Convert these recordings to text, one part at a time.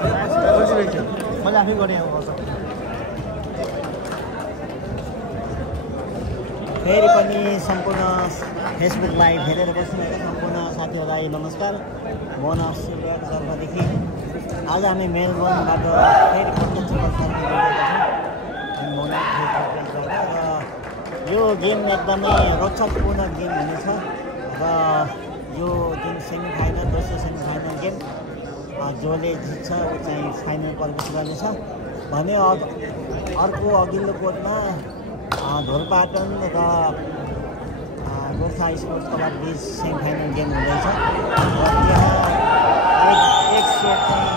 मैले आफै गरेँ फेरि पनि सम्पूर्ण फेसबुक लाइभ हेरेर बस्नुभएका सम्पूर्ण साथीहरूलाई नमस्कार। मोहन शिवराज जर्मदेखि आज हामी मेलबर्नबाट फेरि प्रत्यक्ष प्रसारण गरिरहेका छौँ मोहन र यो गेम एकदमै रोचकपूर्ण गेम हुनेछ र यो जुन सेमिफाइनल दोस्रो सेमिफाइनल गेम जसले जित्छ ऊ चाहिँ फाइनल प्रवेश गर्नेछ भने अर्को अघिल्लो कोर्टमा ढोरपाटन र गोर्खा स्पोर्ट्स क्लब बिच सेमिफाइनल गेम हुँदैछ र त्यहाँ एक सेट चाहिँ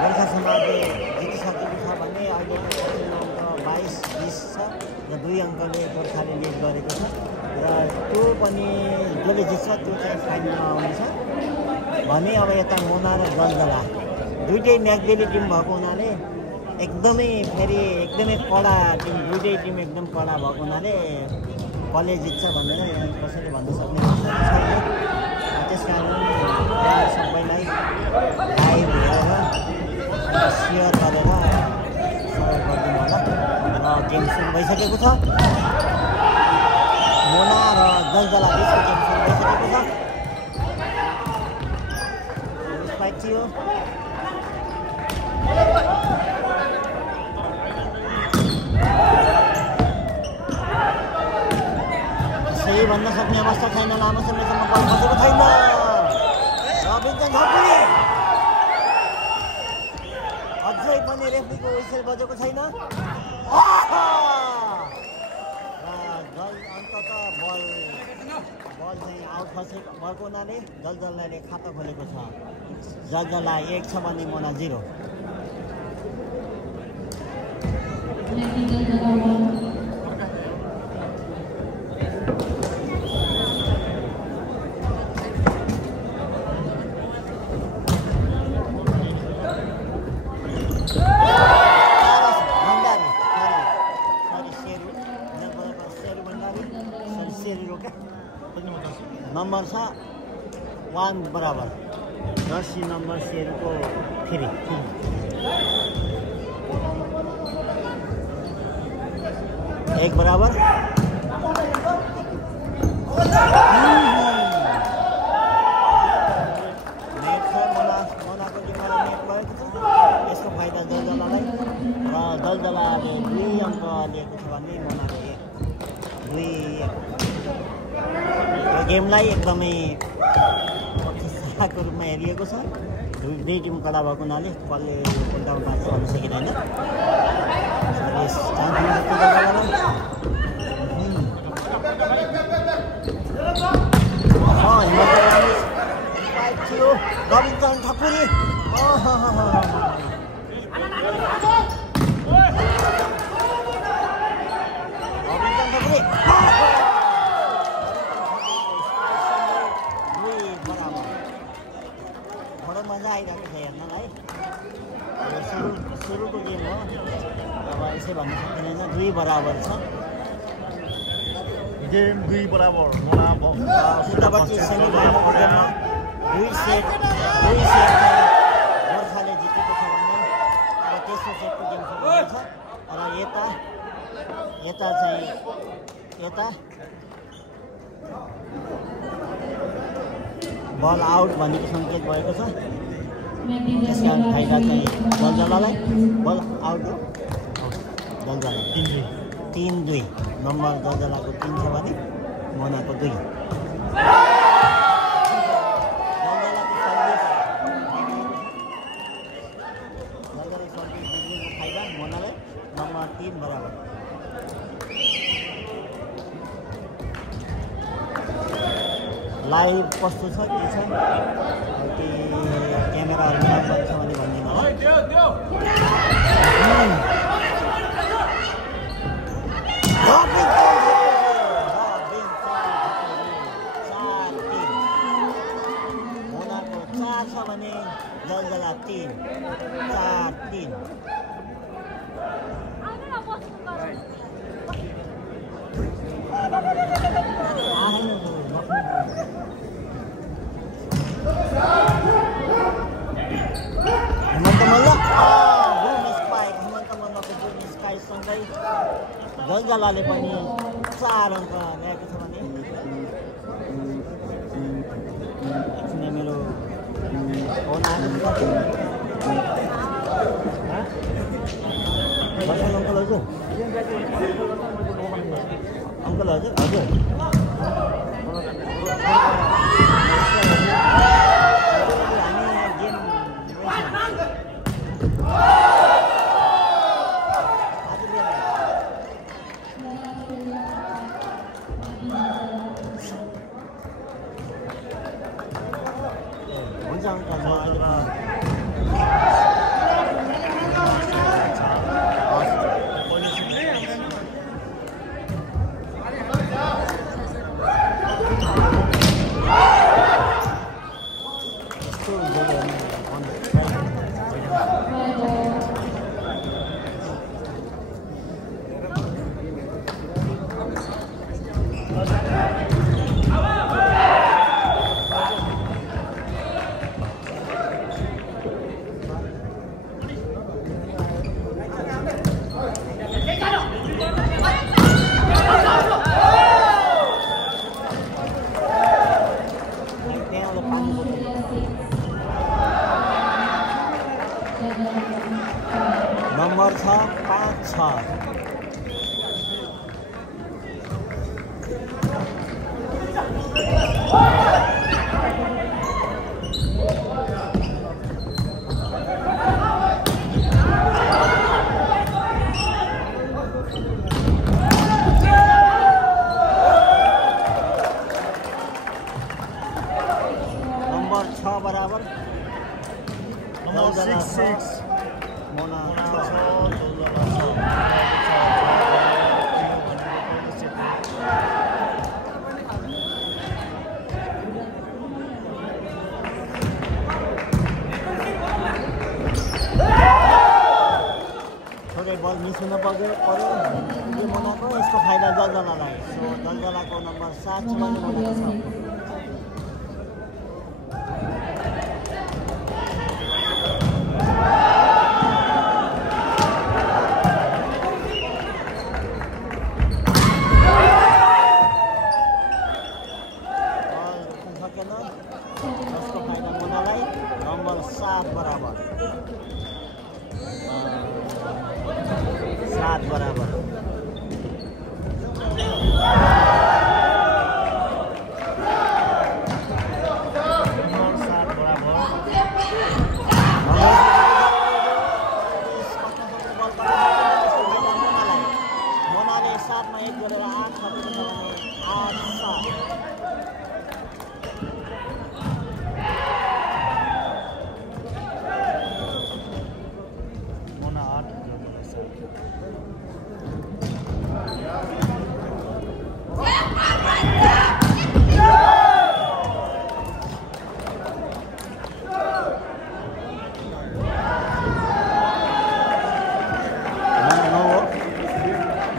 गोर्खा समाजले जितिसकेको छ भने अहिले अङ्क 22-20 छ र 2 अङ्कले गोर्खाले लिड गरेको छ र त्यो पनि जसले जित्छ त्यो चाहिँ फाइनलमा आउनेछ भने अब यता मोना र दलदला दुइटै म्याग्देली टिम भएको हुनाले एकदमै कडा टिम दुइटै टिम एकदम कडा भएको हुनाले कसले जित्छ भनेर यहाँ कसैले भन्न सक्ने छैन। त्यस कारण सबैलाई लाइभ हेरेर सेयर गरेर सहयोग गरिदिनु होला र गेम सुरु भइसकेको छ। मोना र दलदला बिचको गेम सुरु भइसकेको छ। स्पाइक थियो सही भन्न सक्ने अवस्था छैन। लामो समयसम्म बल बसेको छैन। रविन्द्र झपुरी अझै पनि रेफ्रीको विसेल बजेको छैन। अन्ततः बल चाहिँ आउट भएको हुनाले दलदलाले खाता खोलेको छ। दलदला 1 छ भने मोना 0। नम्बर छ 1 बराबर जर्सी नम्बर सेरुको फेरि 1 बराबर। मोनाको टिमबाट नेट भएको छ। यसको फाइदा दलदलालाई र दलदलाले 2 अङ्क लिएको छ भने मोनाले 2। गेमलाई एकदमै पक्षको रूपमा हेरिएको छ। दुई टिम कडा भएको हुनाले कसले उल्टामा पास गर्न सकिँदैन। रविन्द्र ठकुरी मजा आइरहेको छ हेर्नलाई। सुरुको गेम हो अब यसै भन्न सकिँदैन। 2 बराबर छ गेम 2 बराबर। उतापट्टि सेमिफाइनलको गेममा 2 सेट गोर्खाले जितेको छ भने अब तेस्रो सेटको गेम सुरु हुन्छ र यता चाहिँ बल आउट भनेको सङ्केत भएको छ। त्यस कारण फाइदा चाहिँ दलदलालाई। बल आउट हो दलदला 3-2 नम्बर दलदलाको 3 छ भने मोनाको 2। दलदलाको फाइदा मोनालाई नम्बर 3 बराबर। लाइभ कस्तो छ के छ क्यामेराहरू राम्रो छ भने भनिदिनु होला। मोनाको 4 छ भने दलदला 3 4-3। जलजलाले पनि 4 अङ्क ल्याएको छ भने एकछिन मेरो फोन आएको छ अङ्कल हजुर अङ्कल हजुर हजुर नम्बर 5-6 नम्बर 6 बराबर नम्बर 6 मोना थोरै बल मिस हुन पर्यो यो मोनाको यसको फाइदा जलजलालाई सो जलजलाको नम्बर 7 छ भने मोनाको 6 7 बराबर मोनाले 7 मा 1 गरेर 8 सक्छ भने 8-7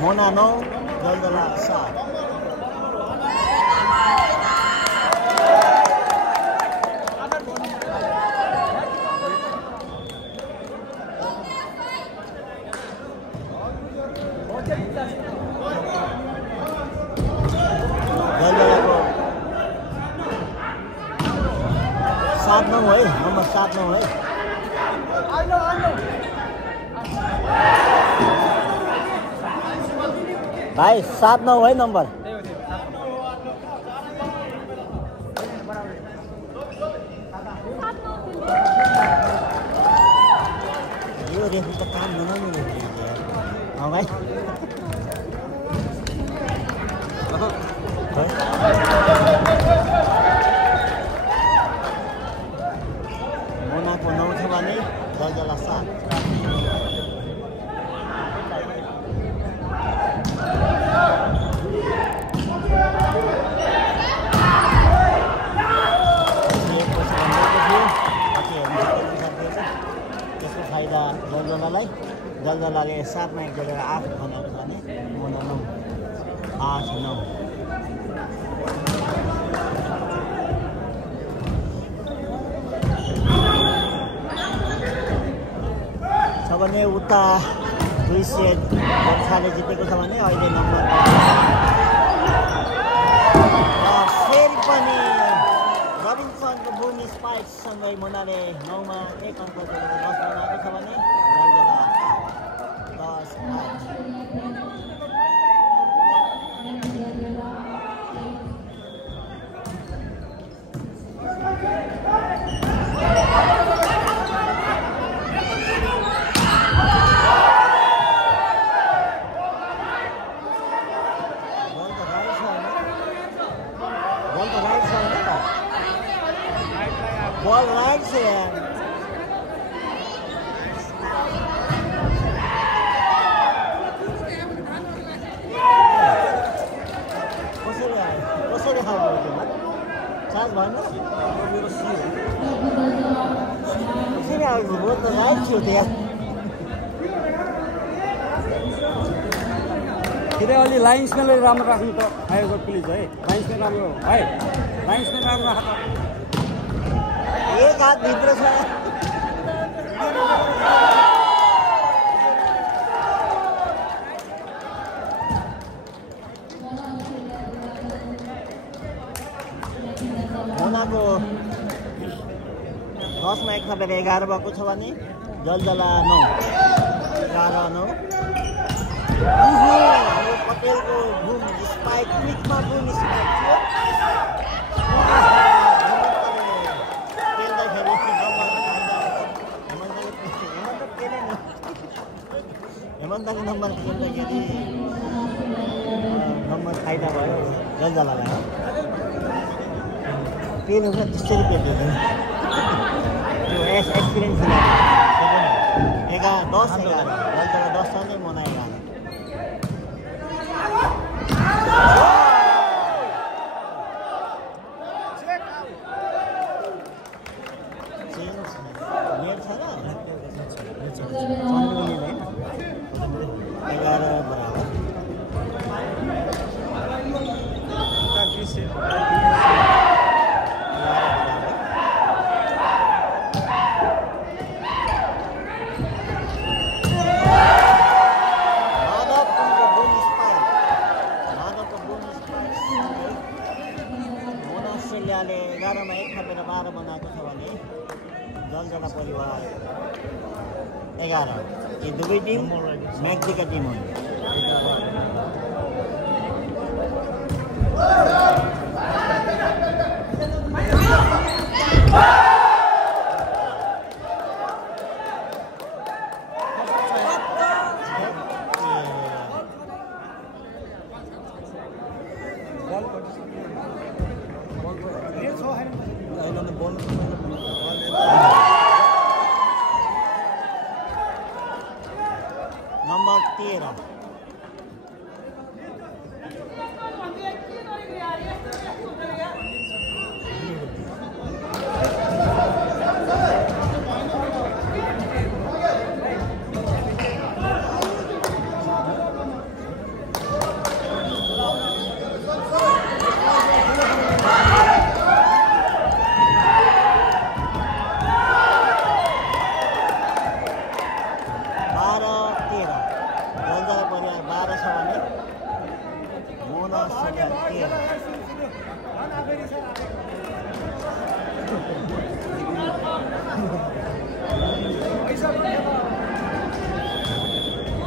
मोना 9 जलजला 7 जलजलाको 7-9 है नम्बर 7-9 है भाइ 7-9 है नम्बर यो रेफ्री त काम बनाउने रेफ्री भाइ मोनाको 9 छ भने जलजला 7 फाइदा जलजलालाई जलजलाले 7 मा 1 गरेर 8 बनाएको छ भने मोना 9 8-9 छ भने उता 2 सेट गोर्खाले जितेको छ भने अहिले नम्बर फेरि पनि रबिन्सनको बुम स्पाइक्ससँगै मुनाले 9 मा 1 अङ्क जोडेर 10 बनाएको छ भने जलजला 10-8। Ball right here. कसरी खायो चार्ज भएन मेरो सियो कसरी आएको बल त राइट थियो त्यहाँ किन अलि लाइन्समै राम्रो राख्नु त आएको प्लिज है लाइन्समै राम्रो है लाइन्समै राम्रो राख एक हात भित्र छ मुनाको 10 मा 1 थपेर 11 भएको छ भने जलजला 9 11-9 पटेलको बुम स्पाइक क्विकमा बुम स्पाइक थियो हेमन्तले नम्बर खेल्दाखेरि नम्बर फाइदा भयो जलजलालाई पेन हुन्छ त्यसरी पेट्यो त्यो एक्सपिरियन्स 10-11 जलजला 10 सँगै मुना 11 अस्ट्रेलियाले 11 मा 1 थपेर 12 बनाएको छ भने जलजला परिवार 11 यी दुवै टिम मेक्सिको टिम हुन् नम्बर 13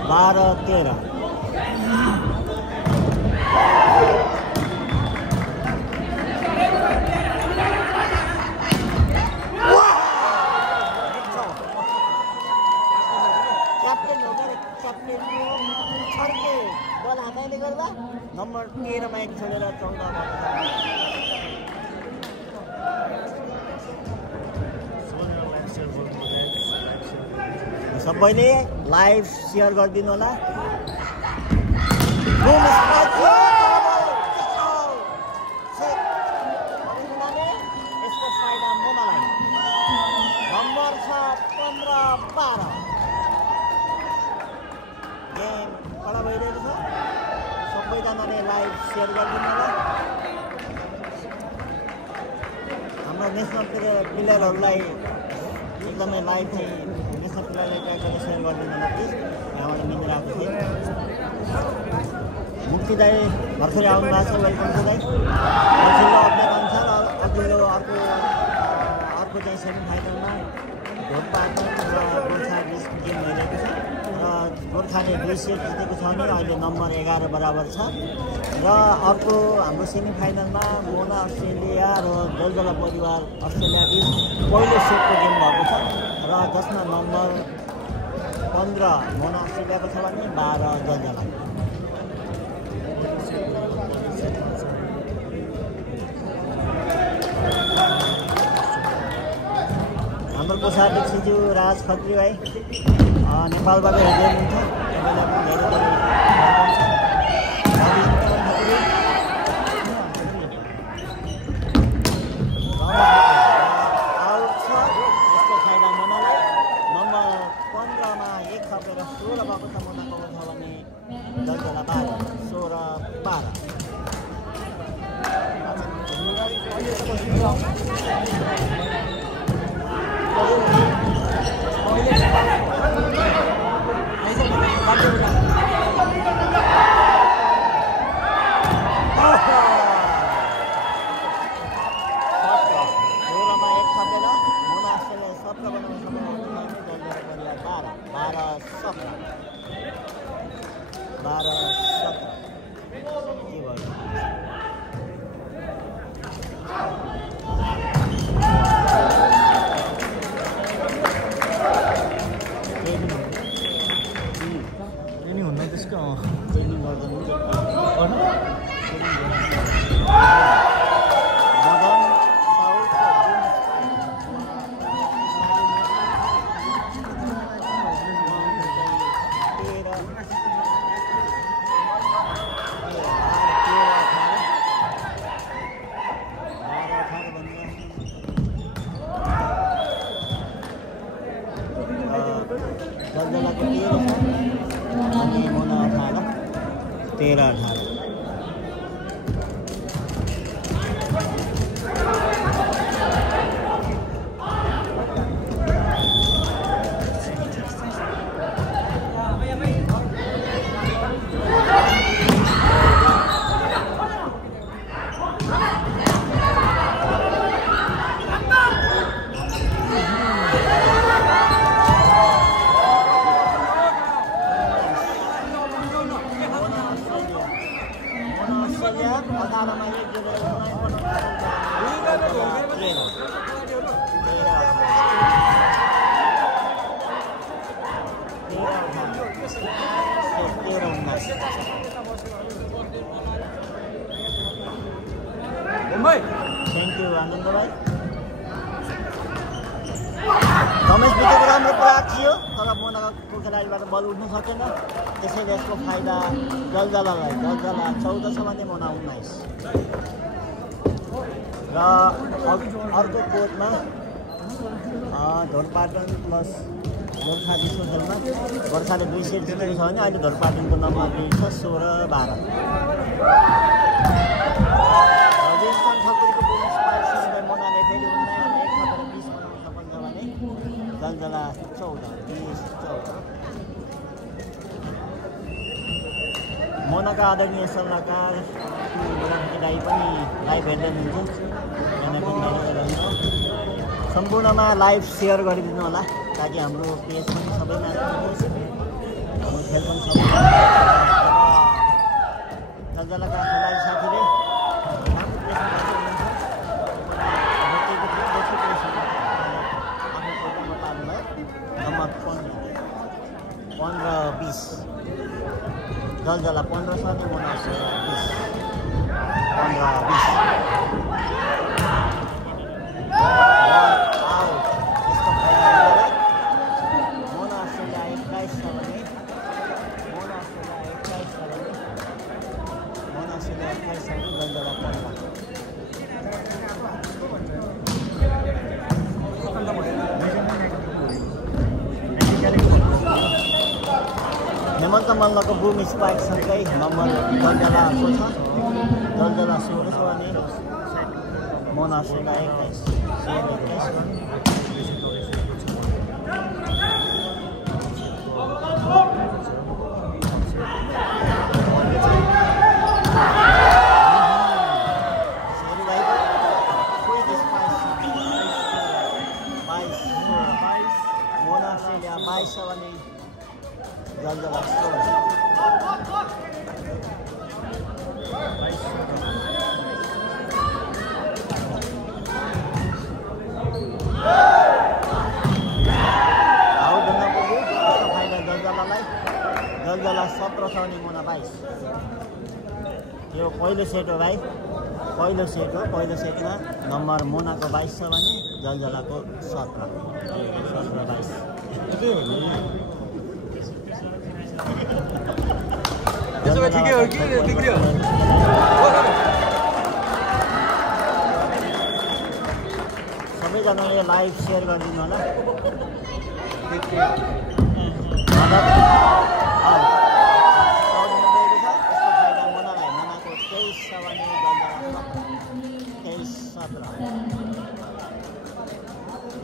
12-13 बल हातैले गर्दा नम्बर 13 मा 1 छोडेर 14 मा सबैले लाइभ शेयर गरिदिनु होला यसको फाइदा मुनालाई नम्बर छ 15-12 गेम कडा भइरहेको छ सबैजनाले लाइभ शेयर गरिदिनु होला हाम्रो नेसनल प्लेयरहरूलाई एकदमै लाइभ चाहिँ यस्ता कुरालाई ट्र्याक सेयर गरिदिनु होला प्लिज। यहाँबाट मिलेर आएको थिएँ। मुक्ति दाई भर्खरै आउनु भएको छ, वेलकम टु दाई। पछिल्लो अपडेट अनुसार अघिल्लो अर्को चाहिँ सेमी फाइनलमा ढोरपाटन र गोर्खा बिच गेम भइरहेको छ र गोर्खाले 2 सेट जितेको छ भने अहिले नम्बर 11 बराबर छ। र अर्को हाम्रो सेमी फाइनलमा मोना अस्ट्रेलिया र जलजला परिवार अस्ट्रेलिया बिच पहिलो सेटको गेम भएको छ र जसमा नम्बर 15 मोना अस्ट्रेलियाको छ भने 12 जलजला। हाम्रो कोषाध्यक्ष शिशु राज खत्री भाइ नेपालबाट हेर्दै हुनुहुन्छ, तपाईँलाई पनि धेरै धेरै आउट छ। यस्तो फाइदा मोनालाई नम्बर 15 मा 1 थपेर 16 भएको छ मोनाको छ भने जलजला 12 16 12। जलजलाको 13 छ अनि मोना 18 13 18। थ्याङ्क यू आनन्द भाइ। रमेश बितेको राम्रो प्रयास थियो तर मोनाको खेलाडीबाट बल उठ्न सकेन, त्यसैले यसको फाइदा जलजलालाई। जलजला 14 छ भने मोना 19। र अर्को कोर्टमा ढोरपाटन प्लस गोर्खा बिचको खेलमा गोर्खाले 2 सेट जितेको छ भने अहिले ढोरपाटनको नम्बर 2 छ 16-12। मोनाले फेरि 19 बनाउन सफल छ भने जलजला 14 20 14। मोनाका आदरणीय सल्लाहकार दाई पनि लाइभ हेर्दै हुनुहुन्छ, सम्पूर्णमा लाइभ सेयर गरिदिनु होला ताकि हाम्रो पेज पनि सबैमा पुगोस्, हाम्रो खेल पनि सबैमा। जलजलाका खेलाडी साथीले नम्बर 15-20 जलजला 15 छ भने मोना 20 15-20। मोना अस्ट्रेलिया 21 छ भने जलजला 15। हेमन्त मल्लको बुम स्पाइकसँगै नम्बर जलजलाको छ, जलजला 16 छ भने मोना अस्ट्रेलिया 21 21। मोना अस्ट्रेलिया 22 छ भने जलजला 16। जलजला 17 छ भने मोना 22। यो पहिलो सेट हो भाइ, पहिलो सेट हो। पहिलो सेटमा नम्बर मोनाको 22 छ भने जलजलाको 17 22। ठिकै हो कि बिग्रियो? सबैजनाले लाइभ सेयर गरिदिनु होला।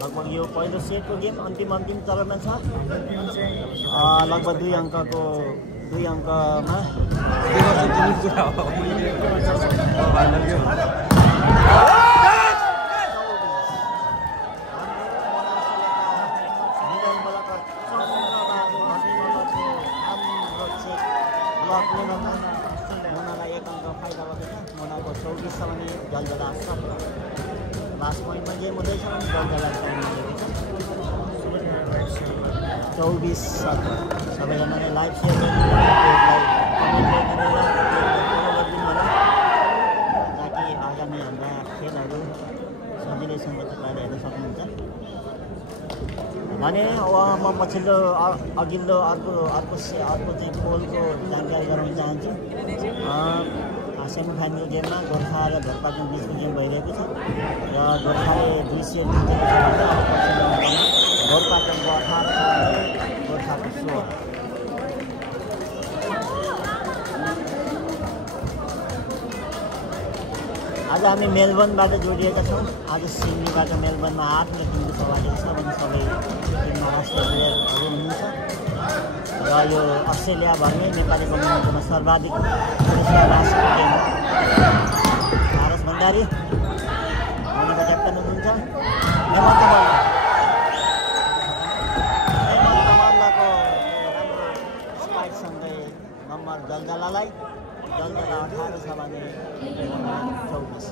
लगभग यो पहिलो सेटको गेम अन्तिम चरणमा छ। लगभग 2 अङ्कमा मोनालाई 1 अङ्क फाइदा भएको छ। मोनाको 24 छ भने जलजला 17। लास्ट पोइन्टमा गेम हुँदैछ भने जलजला 24-17। सबैजनाले लाइभ सेयर गरिदिनु होला, ताकि आगामी हाम्रा खेलहरू सजिलैसँग तपाईँले हेर्न सक्नुहुन्छ। भने अब म पछिल्लो अघिल्लो अर्को चाहिँ पोलको जानकारी गराउन चाहन्छु। सेमिफाइनल गेममा गोर्खा र धर्पाजुङ बिचको गेम भइरहेको छ र गोर्खाले 2 सेट जितेको छ भने धर्पाजुङको 18 छ भने गोर्खाको 16। आज हामी मेलबर्नबाट जोडिएका छौँ। आज सिडनीबाट मेलबर्नमा 8 टिमको सवारी छ भने सबै टिममा राष्ट्रिय प्लेयरहरू हुनुहुन्छ र यो अस्ट्रेलियाभरमै नेपाली कम्युनिटीमा सर्वाधिक राष्ट्रिय गेम हो। पारस भण्डारी उनीको क्याप्टन हुनुहुन्छ। हेमन्त मल्लको राम्रो स्ट्राइकसँगै नम्बर जलजलालाई जलजला 18 छ भने 24।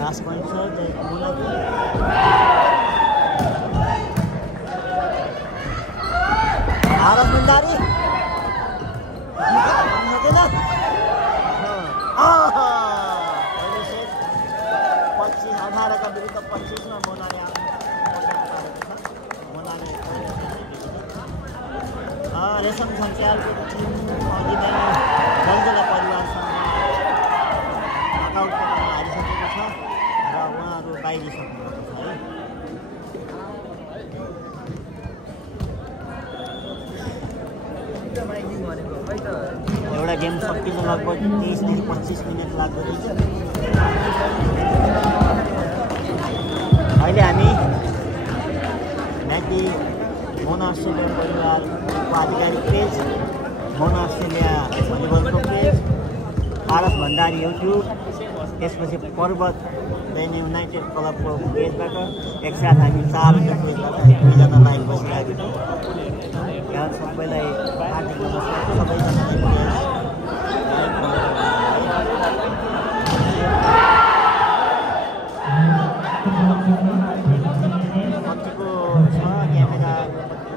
लास्ट पोइन्ट छ पारस भण्डारी पहिलो सेट 25-18 का विरुद्ध 25 मा मोनाले रेशम छन्च्यालको टिम अघि नै जलजला परिवारसँग नकआउट गर्न हारिसकेको छ र उहाँहरू बाहिरिसक्नुभएको छ है। एउटा गेम सकिनु लगभग 23 देखि 25 मिनट लाग्दो रहेछ। अहिले हामी म्याटी मोना अस्ट्रेलिया परिवारको आधिकारिक पेज, मोना अस्ट्रेलिया भलिबलको पेज, पारस भण्डारी युट्युब, त्यसपछि पर्वत बेनी युनाइटेड क्लबको पेजबाट एकसाथ हामी 4 पेजबाट एकैजना लाइभ बसिरहेको छौँ। यहाँ सबैलाई हार्दिक नमस्कार। सबैजनालाई कतिको छ क्यामेरा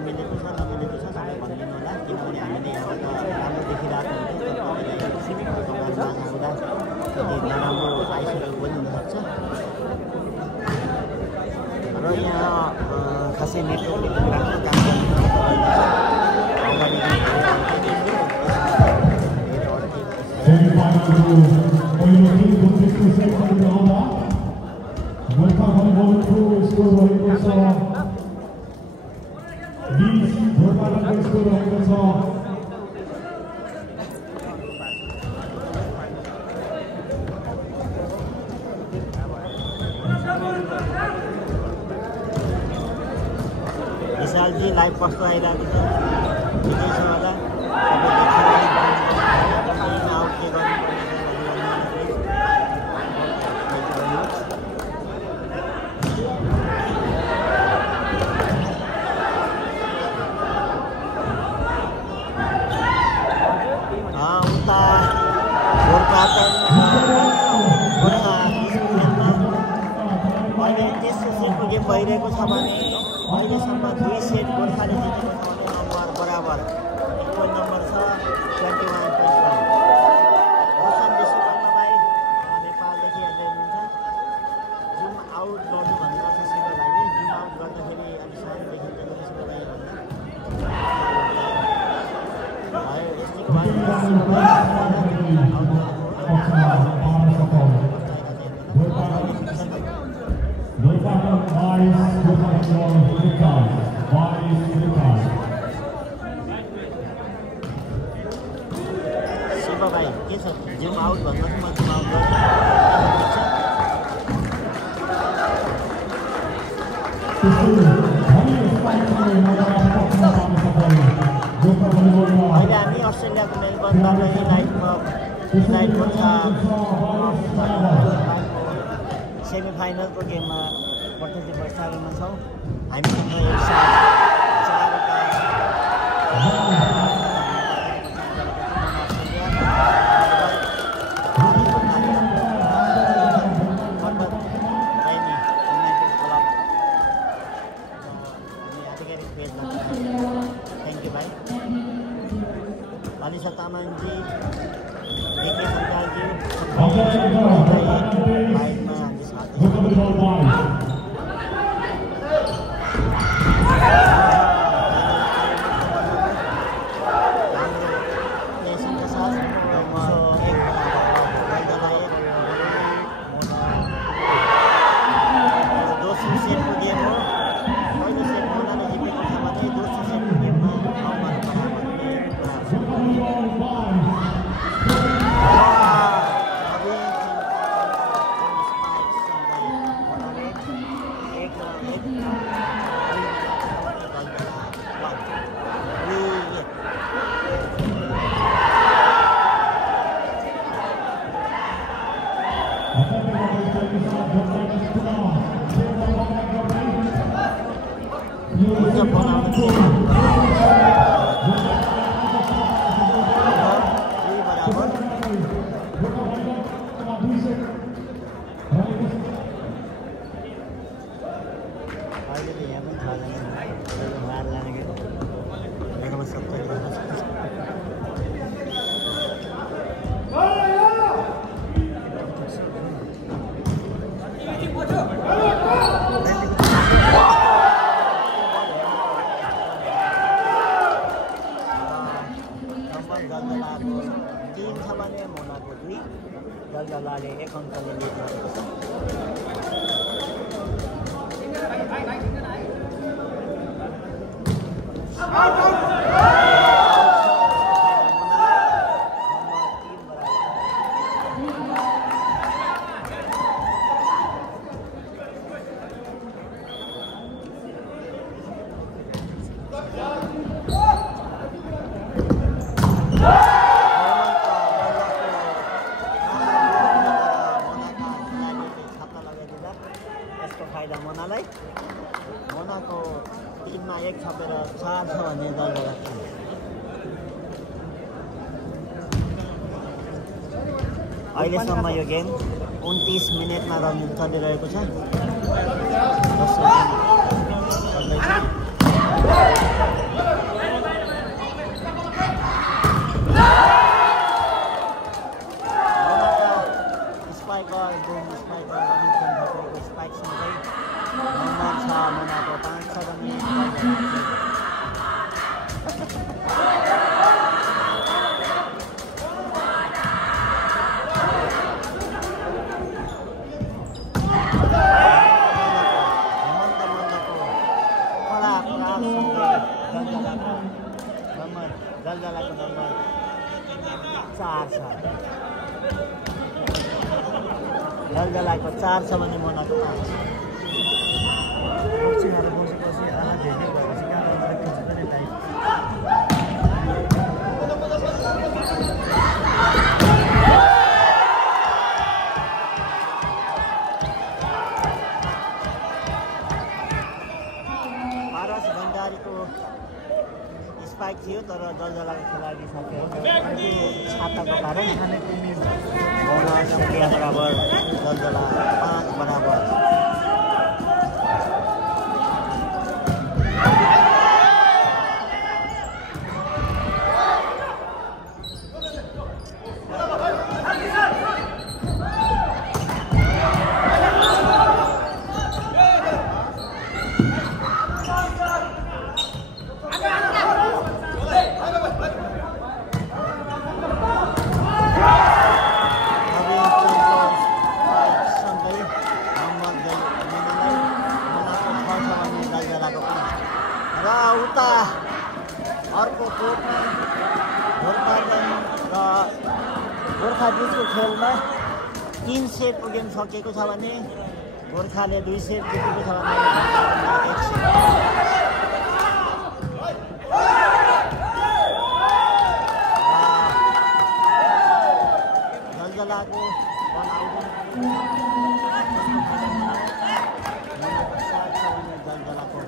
मिलेको छ नमिलेको छ सबै भनिदिनु होला, किनभने हामीले यहाँबाट राम्रो देखिरहेको हुँदा नराम्रो आइसकेको पनि हुनसक्छ र यहाँ खासै नेटवर्कले पनि राम्रो काम विशालजी लाइभ कस्तो आइरहेको छ? ठिकै छ होला? सबै आउट के गर्नुपर्ने गोर्खा अहिले तेस्रो सेटको गेम भइरहेको छ भने अहिलेसम्म 2 सेट गोर्खाले जितेको छ भने नम्बर बराबर इक्वल नम्बर छ 21-21। रोशन विश्वकर्मालाई नेपालदेखि हेर्दै हुनुहुन्छ। जुम आउट गर्नु भनेर छ शिवलाई, जुम आउट गर्दाखेरि अलिक सानो देखिन्छ शिवलाई भन्दा यस्तोको भाइ शिव भाइ के छ जुम आउट भन्दा म जुम आउट अहिले हामी अस्ट्रेलियाको मेलबर्नबाट लाइभ सेमिफाइनलको गेममा बटुली वर्षामा छौँ। हामीसँग थ्याङ्क यू भाइ अनिसा तामाङजी, डिके सन्जालजी लाइभमा हामी साथ दोस्रो सेटको गेम हो। पहिलो सेट मोनाले जितेको छ भने दोस्रो सेटको गेममा दलदलाले 1 अङ्कले लिड गरेको छ। फाइदा मोनालाई, मोनाको 3मा 1 छपेर 4 छ भने दलदला अहिलेसम्म यो गेम 29 मिनेटमा रन चलिरहेको छ। स्पाइकर स्पाइकसँगै नम्बर छ मोनाको 5 छ भने दलदलाको नम्बर 4 छ। दलदलाको 4 छ भने मोनाको 5 छ। पारस भण्डारीको स्पाइक थियो तर दलदलाको खेलाडी साथीहरू छाताको कारण मोना 0 बराबर दलदला 5 बराबर अर्को कोर्टमा गोर्खाल्यान्ड र गोर्खा बिचको खेलमा 3 सेट गेम सकिएको छ भने गोर्खाले 2 सेट जितेको छ भने 1 सेट दलदलाको दलदलाको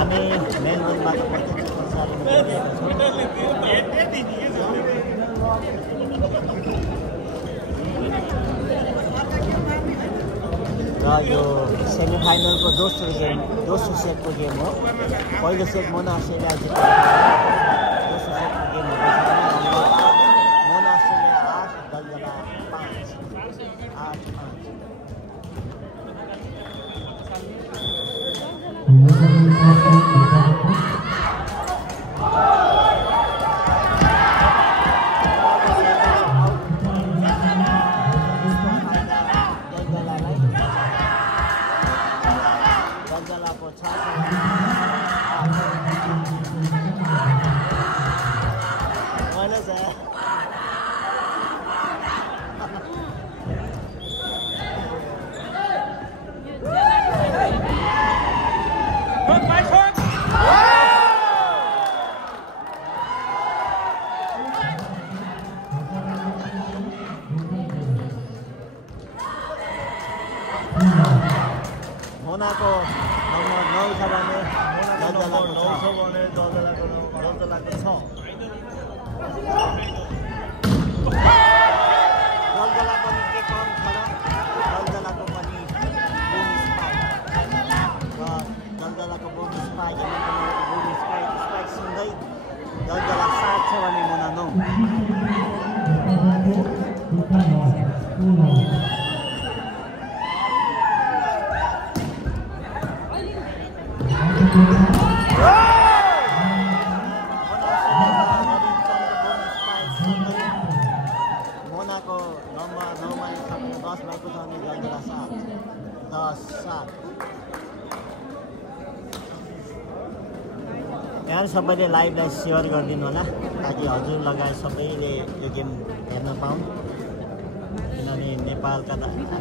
हामी मेलबर्नबाट प्रत्यक्ष प्रसारण र यो सेमिफाइनलको दोस्रो सेटको गेम हो। पहिलो सेट मोना अस्ट्रेलिया जितेको दोस्रो सेटको गेम हुँदैछ मोना अस्ट्रेलिया 8 दलदला 5 8-5 मोनाको नम्बर 9 छ भने दलदलाको 6 भने दलदलाको 6 दलदला पनि के कम छ र दलदलाको पनि बोनस स्पाइक र दलदलाको बोनस स्पाइक सँगै दलदला 7 छ भने मोना 9 मोनाको नम्बर 9 मा 10 भएको छ भने दलदला 7 10-7 यहाँ सबैले लाइभलाई सेयर गरिदिनु होला ताकि हजुर लगायत सबैले यो गेम हेर्न पाउन् किनभने नेपालका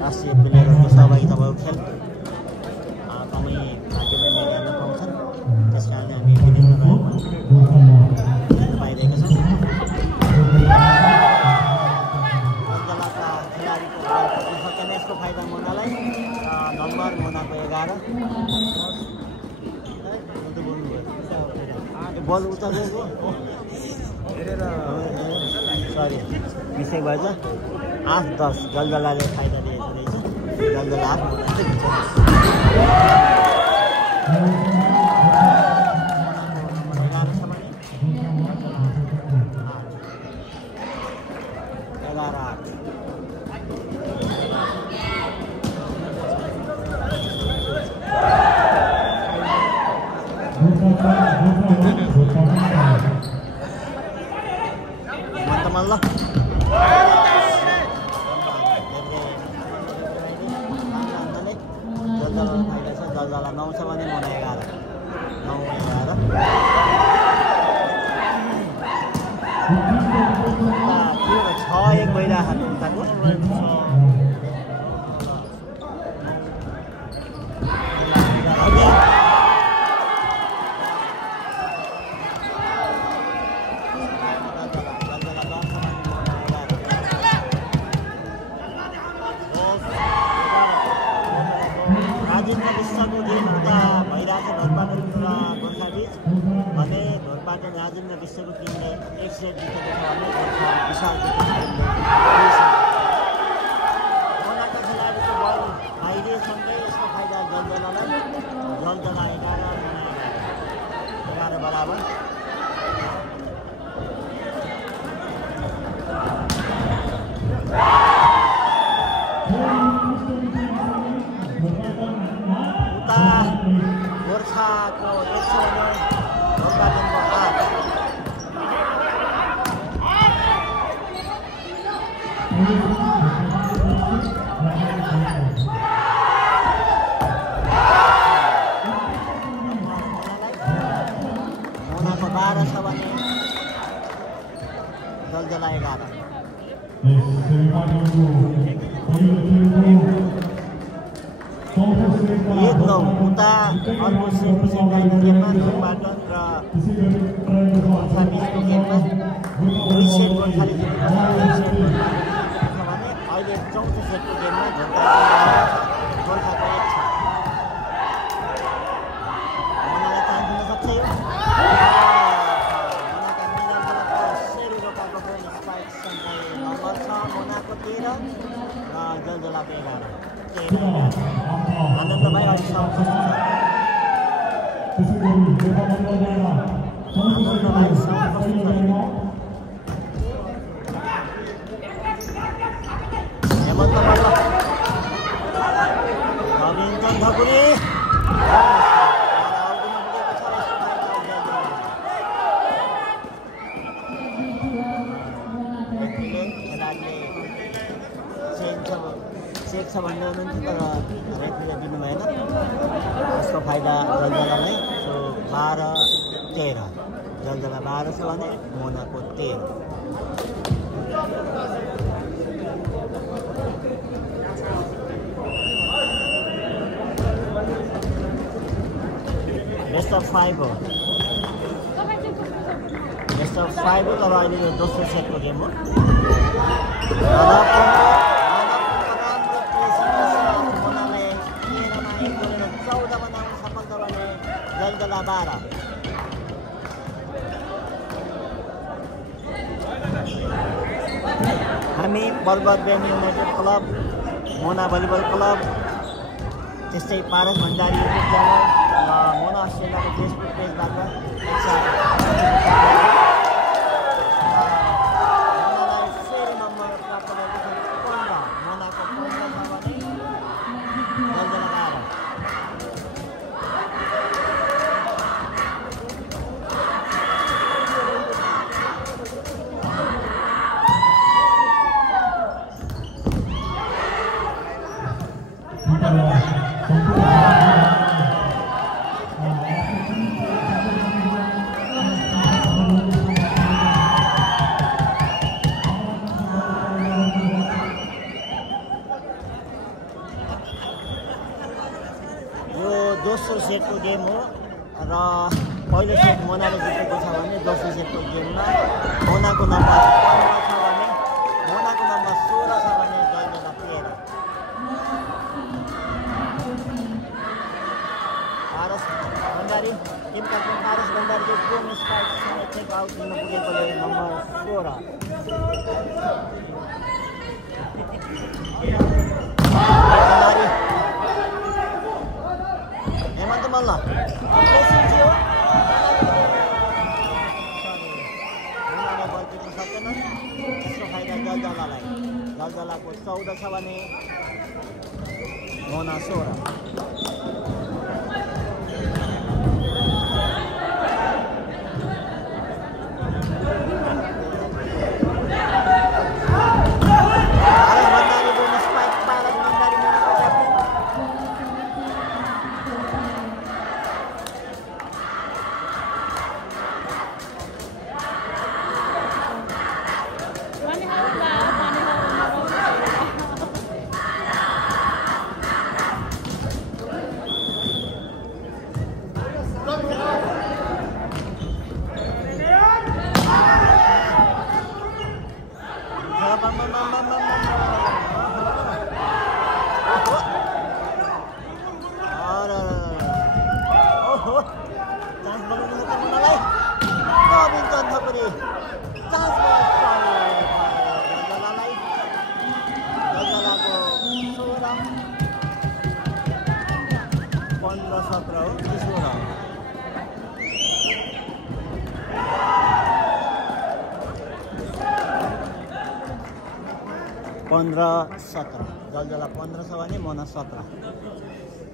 राष्ट्रिय प्लेयरहरूको सहभागिता भएको खेल तपाईँ भाग्यले हेर्न पाउँछन् त्यस कारणले हामी विभिन्न पाइरहेका छौँ दलदलाका खेलाडीको सकेन यसको फाइदा मोनालाई नम्बर मोनाको 11 बल उता गएको सरी मिस्टेक भएछ 8-10 दलदलाले फाइदा दिएको रहेछ दलदला 8 Mantap Allah. जलजलाको फाइदा छ। जलजला 9 छ भने मोना 11 9 11 6-1 भइरहेको उताको राजेन्द्र विश्वको गेम उता भइरहेको ढोरपाटन र गोर्खाबीच भने ढोरपाटन राजेन्द्र विश्वको टिमले 1 सेट जितेको छ भने गोर्खा विशालको टिमले मोनाका खेलाडीको बल बाहिरिएसँगै यसको फाइदा जलजलालाई। जलजला 11 बराबर। गोर्खाको 1 छ भने ढोरपाटनको 8 मोनाको 12 छ भने जलजला 11 1-9 उता अर्को सेमीफाइनल गेममा ढोरपाटन र गोर्खाबीचको गेममा 2 सेट गोर्खाले जितेको छ। 1 सेट भने अहिले चौथो सेटको गेममा गोर्खाको 1 छ। मोनालाई चान्स दिन सक्छ यो। मोनाका मिलानको सेरी रोकाको पनि स्पाइकसँगै नम्बर छ। मोनाको 13 र जलजलाको 11 आनन्द भाइ अहिलेसम्म कस्तो छ? आनन्द भाइसँग कस्तो छ? हेमन्त मल्ल रविन्द्र ठकुरी चेक छ भन्दै हुनुहुन्थ्यो तर रेफ्रीले दिनु भएन। यसको फाइदा जलजलालाई। सो 12-13 जलजला 12 छ भने मोनाको 13। बेस्ट अफ 5 हो। बेस्ट अफ 5 हो तर अहिले यो दोस्रो सेटको गेम हो। जलजला 12 हामी पर्वत बेन युनाइटेड क्लब, मोना भलिबल क्लब, त्यस्तै पारस भण्डारी युट्युब च्यानल र मोना अस्ट्रेलियाको फेसबुक पेजबाट मोनालाई सेरी नम्बर प्राप्त गरेको छ 15। मोनाको 15 छ भने जलजला 12। दोस्रो सेटको गेम हो र पहिलो सेट मोनाले जितेको छ भने दोस्रो सेटको गेममा मोनाको नम्बर 15 छ भने मोनाको नम्बर 16 छ भने जलजला 13। पारस भण्डारी टिम क्याप्टन पारस भण्डारीको गेम स्पाइक चेक आउट हुन पुगेकोले नम्बर 16। हेमन्त मल्ल बल टिप्न सक्दैन। त्यसको फाइदा जलजलालाई। जलजलाको 14 छ भने मोना 16। 17 हो कि 16 हो? 15-17 जलजला 15 छ भने मोना 17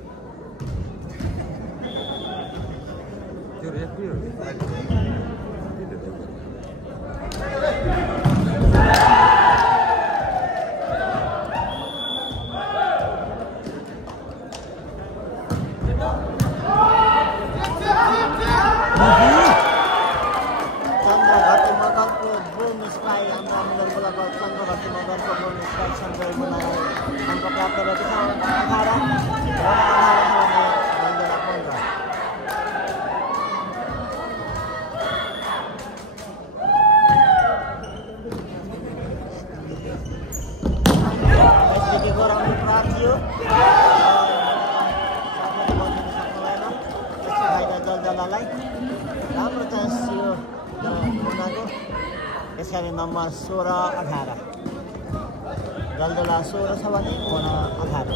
राम्रो चान्स थियो मोनाको यसरी नम्बर 16-18 जलजला 16 छ भने मोना 18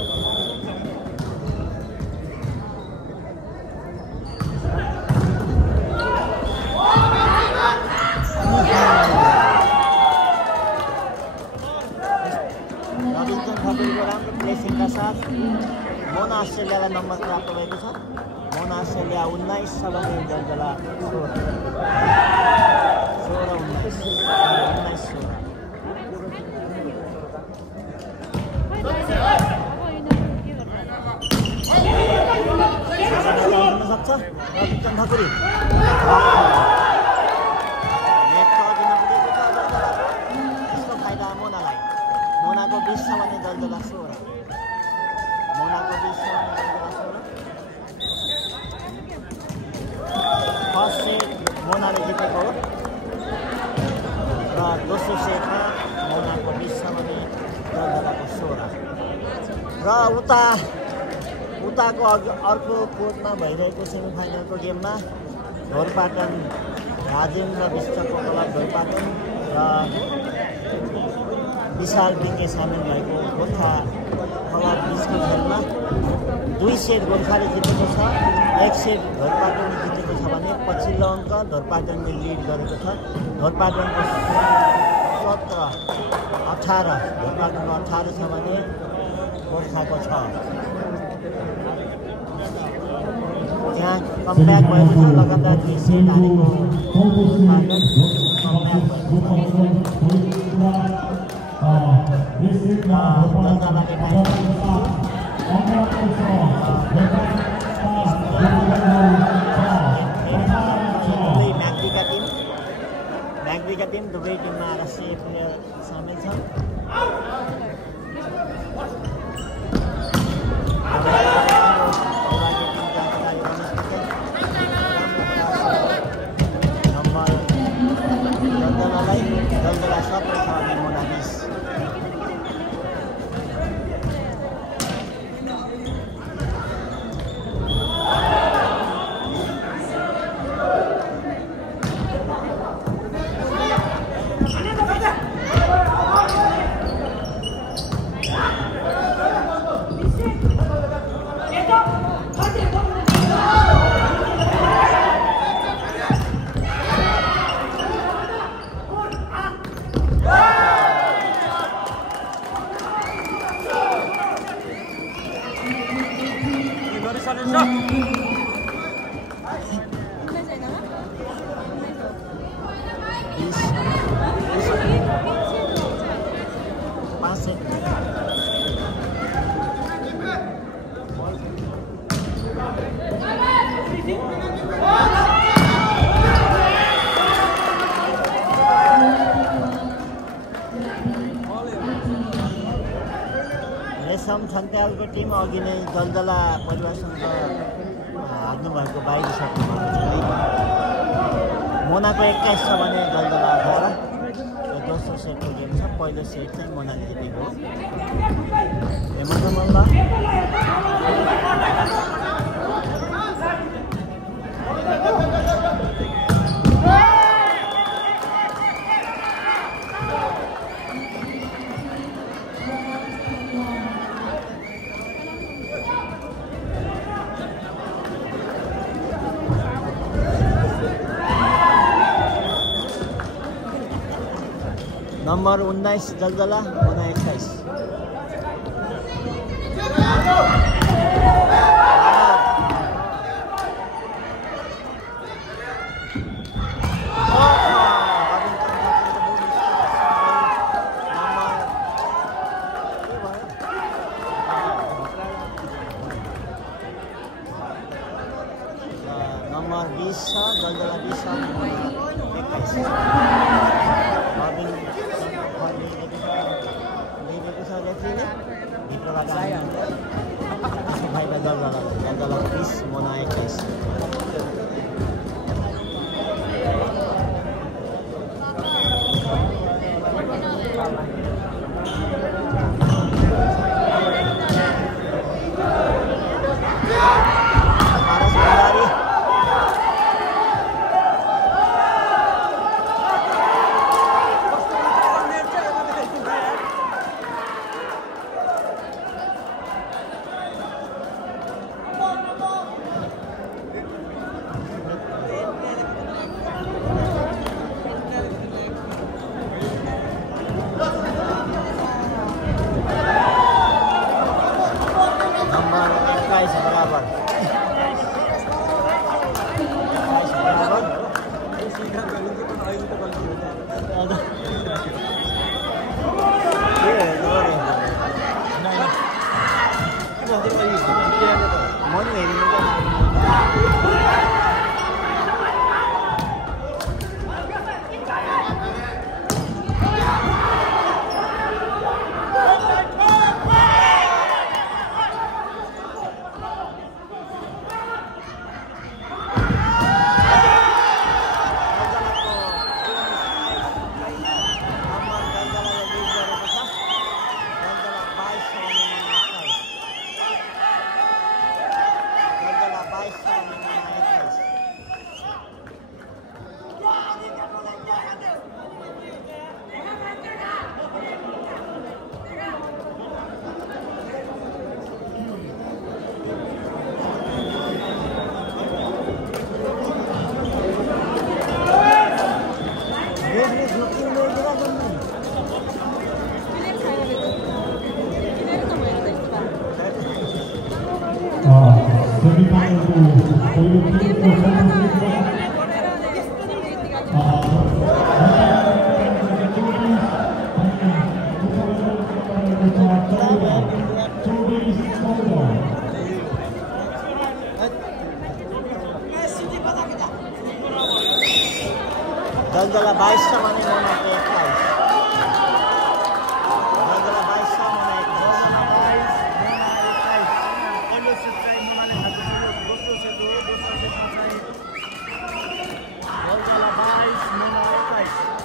रविन्द्र खपेलको राम्रो प्लेसिङका साथ मोना अस्ट्रेलियालाई नम्बर प्राप्त भएको छ मोना अस्ट्रेलिया 19 छ भने जलजला मोनाको 20 छ भने जलजला 16 मोनाको 20 छ भने जलजला 16 फर्स्ट सेट मोनाले जितेको हो र दोस्रो सेटमा मोनाको 20 छ भने जलजलाको 16 र उताको अर्को कोर्टमा भइरहेको सेमिफाइनलको गेममा ढोरपाटन राजेन्द्र विश्वको क्लब ढोरपाटन र विशाल बिके सामेल भएको गोर्खा क्लब बिचको खेलमा 2 सेट गोर्खाले जितेको छ 1 सेट ढोरपाटनले जितेको छ भने पछिल्लो अङ्क ढोरपाटनले लिड गरेको छ ढोरपाटनको 17-18 ढोरपाटनको 18 छ भने गोर्खाको 6 त्यहाँ कमब्याक भएको छ लगातार 2 सेट हारेको म्याग्दीका टिम दुवै टिममा राष्ट्रिय प्लेयर सामेल छ जलजला 17 छ भने मोना 20 रेशम छन्त्यालको टिम अघि नै जलजला परिवारसँग हार्नु भएको 22 सेटमा भएको छ मोनाको 21 छ भने जलजला 18 दोस्रो सेटको गेम छ पहिलो सेट चाहिँ मोनाले जितेको हो हेमन्त मल्ल नम्बर 19 दलदला मोना 21 नम्बर 20 छ दलदला 20 छ मोना 21 दलदला 20 मोना 21 दलदला 22 छ भने मोना 21 दलदला 22 छ मोना 21 पहिलो सेट चाहिँ मोनाले खाएको थियो दोस्रो सेट हो दोस्रो सेटमा चाहिँ दलदला 22 मोना 21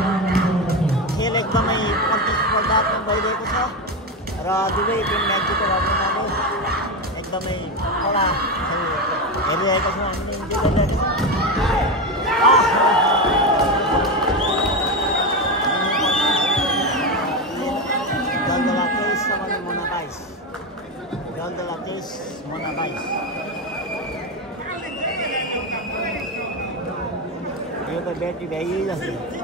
खेल एकदमै प्रतिस्पर्धात्मक भइरहेको छ र दुवै टिम म्याच जितेर हुनाले एकदमै कडा खेल हेरिरहेका छौँ हामीले दलदला 23 छ भने मोना 22 दलदला 23 मोना 22 यो त ब्याट्री भ्याइरहेको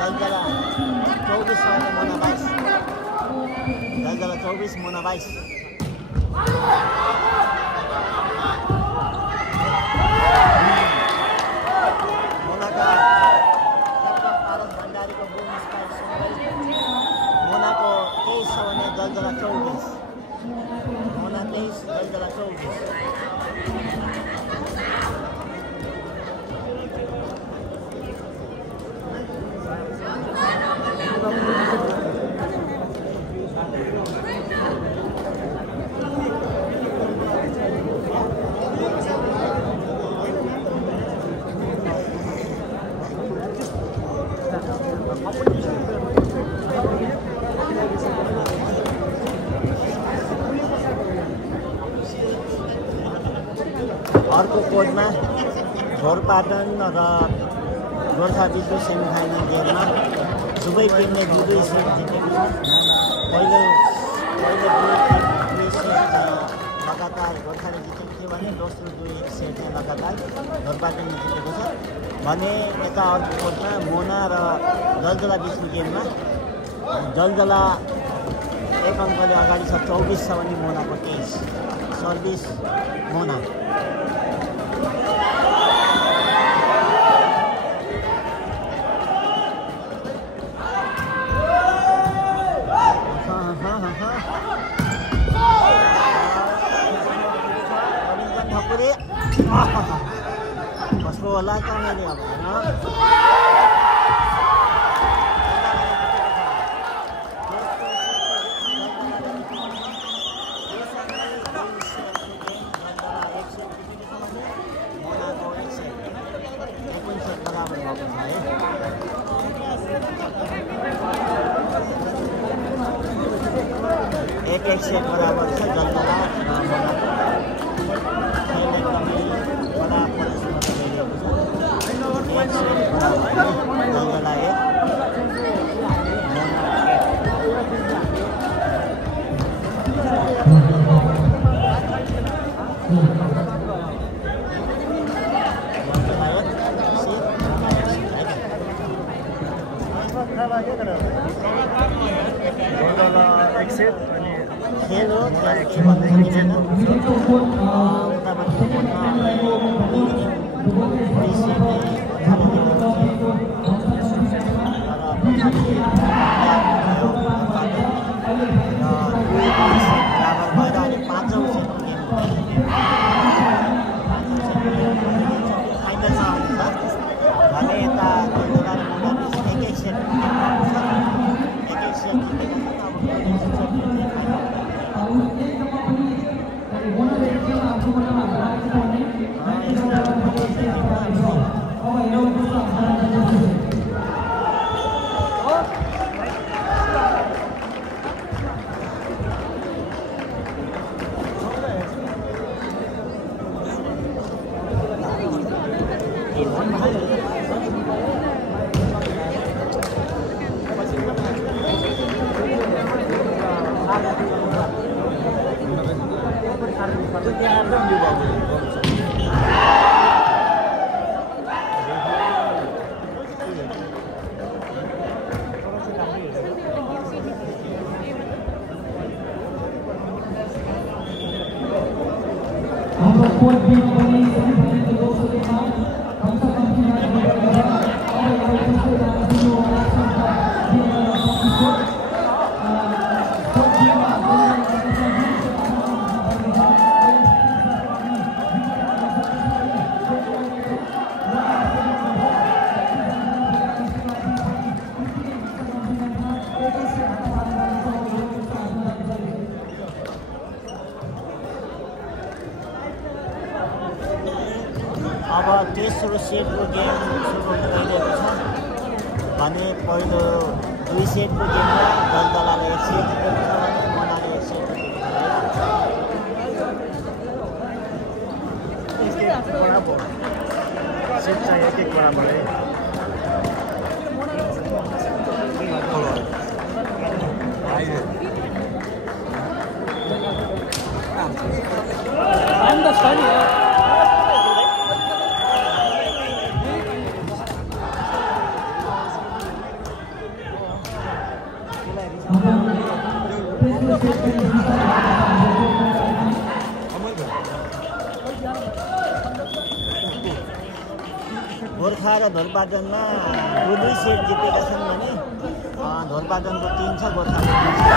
दलदला 24 मोना 22 दलदला 24 मोना 22 दलदला जलजला 24 मोना 23 जलजला 24 अर्को कोडमा झोरपाटन र गोर्खा बिचको सेमिफाइनल गेममा दुवै टिमले दुई सेट जितेको छ। पहिलो दुई सेट लगातार गोर्खाले जितेको थियो भने दोस्रो दुई सेट लगातार झोरपाटनले जितेको छ भने यता अर्को कोडमा मोना र जलजला बिचको गेममा जलजला 1 अङ्कले अगाडि छ 24 छ भने मोनाको 23 सर्भिस मोना कसको होला त मैले अब एक सेट बराबर छ जलजला र मोनाको खेल एकदमै बडा परिश्रम गरिएको छ। एक सेट बराबर जलजला 1 खेल हो के भन्नु सकिँदैन। उतापट्टि बराबर भएर अनि 5औं सेटको गेम फाइनलमा आउँछ भने यता जलजला र मोना बिच एक सेट एक सेट जितेको छ। अब तेस्रो सेटको गेम सुरु भइरहेको छ भने पहिलो दुई सेटको गेममा जलजलाले 1 सेट जितेको छ भने मोनाले 1 सेट जितेको छ। सेट चाहिँ एक बराबर है। गोर्खा र धोरपाटनमा दुई सेट जितेका छन् भने धोरपाटनको 3 छ गोर्खाको 2 छ।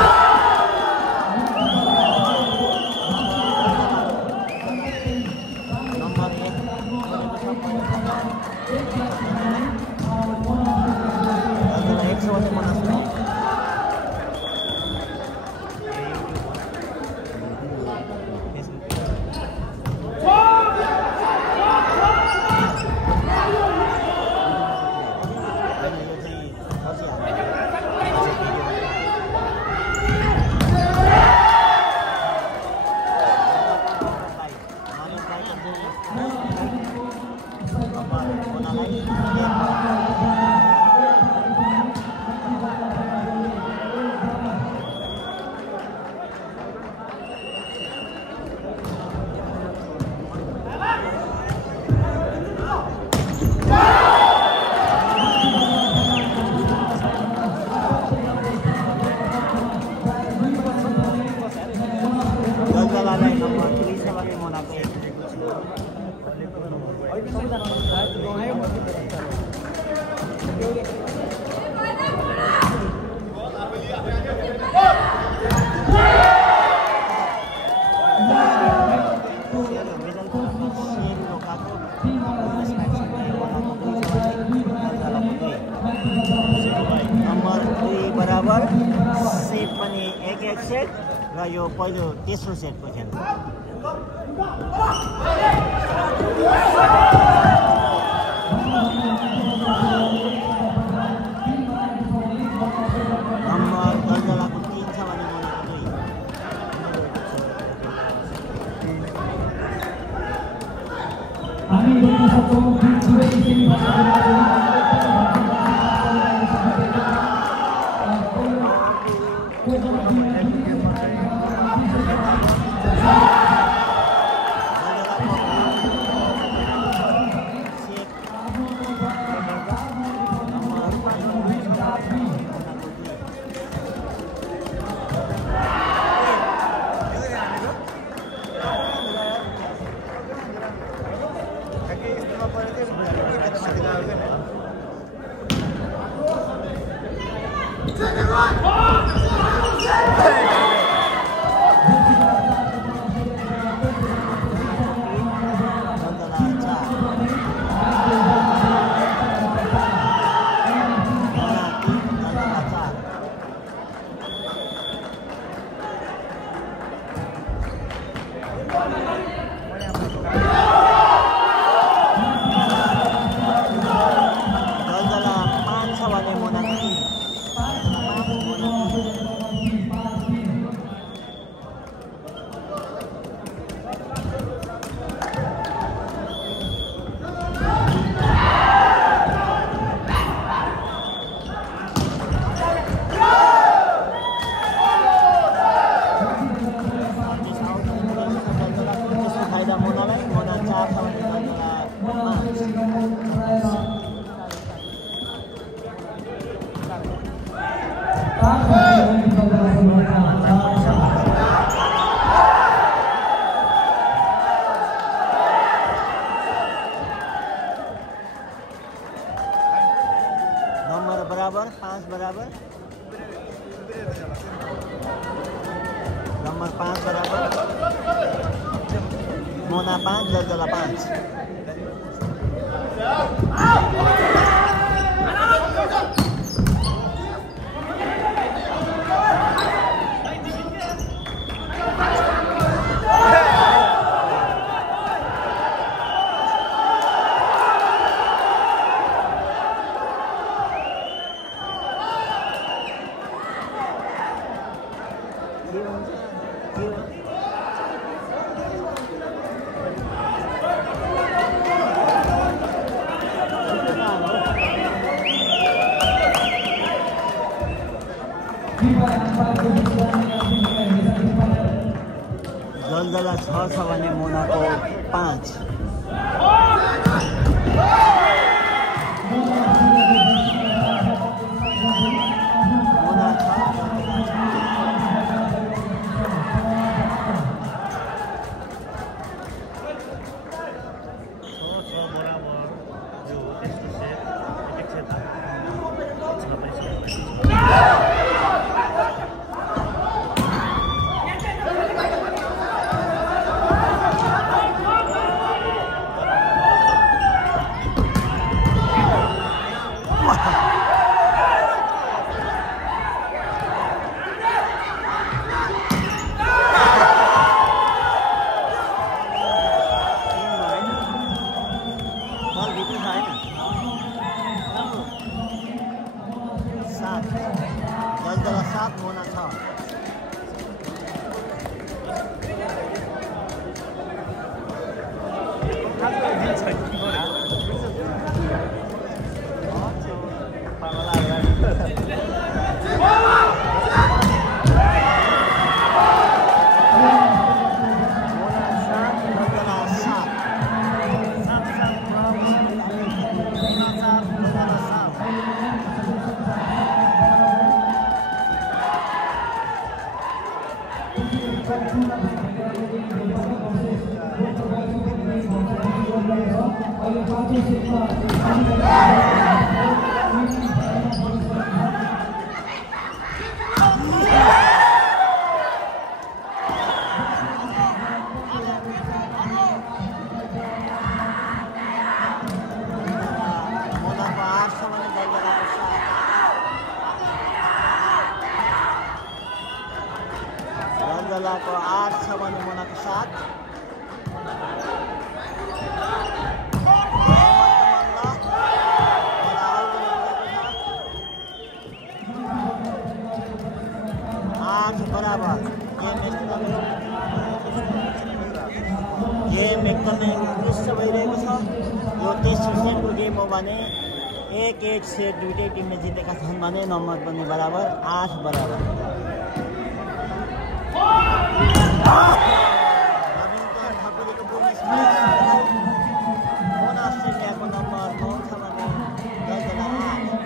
एक सेट र यो पहिलो तेस्रो सेटको खेल नम्बर दलदलाको 3 छ भने मोनाको 5 बराबर नंबर 5 बराबर मोना 5 दलदला 5 दलदला 6 छ भने मोनाको 5 मोना 7 मोना 6 7 दलदलाको 8 छ भने मोनाको 7 बराबर गेम एकदमै उत्कृष्ट भइरहेको छ। यो तेस्रो सेटको गेम हो भने 1-1 सेट दुईटै टिमले जितेका छन् भने नम्बर पनि बराबर 8 बराबर। रविन्द्र ठकुरीको बोल अस्ट्रेलियाको नम्बर 9 छ भने दलदला 8।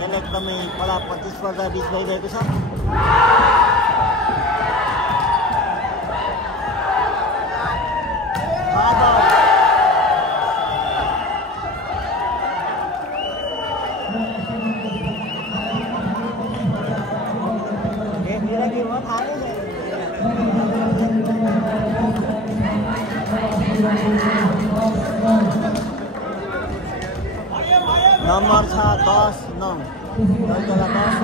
खेल एकदमै कड़ा प्रतिस्पर्धा बीच भइरहेको छ। नम्बर छ 10-9 दलदला 10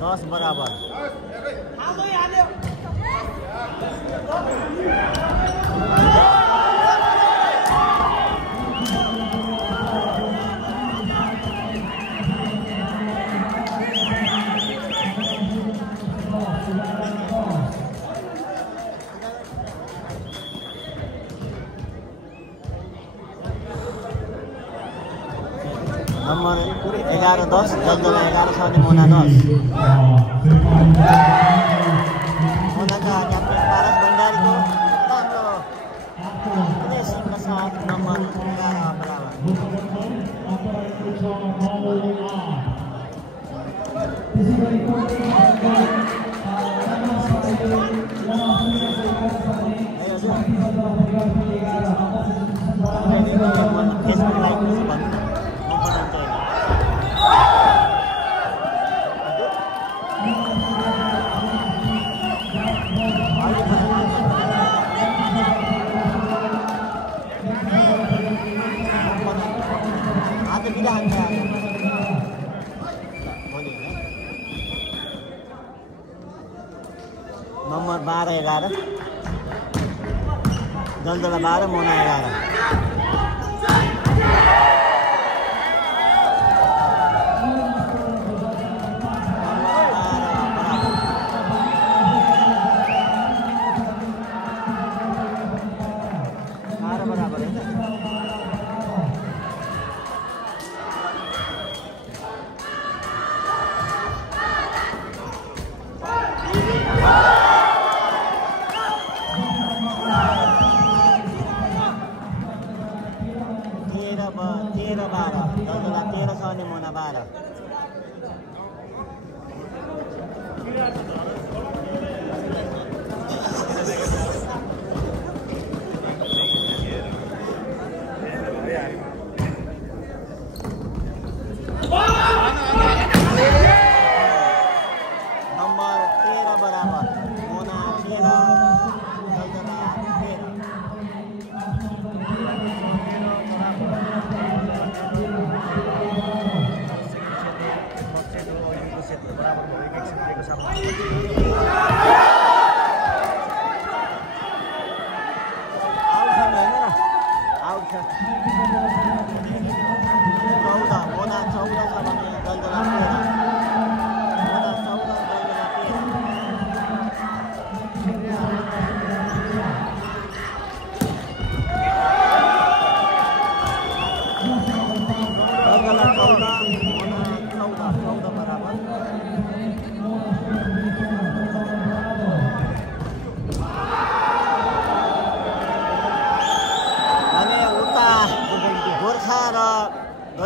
10 बराबर। नम्बर 11-10 दलदला 11 छ भने मोना 10। मोनाका क्याप्टेन पारस भण्डारीको राम्रो फिनिसिङका साथ नम्बर 11 बराबर। फेसबुक लाइक नम्बर 12-11 दलदला 12 मोना 11। दलदला 13 छ भने मोना 12। नम्बर 13 बराबर मोना 13 दलदला 13।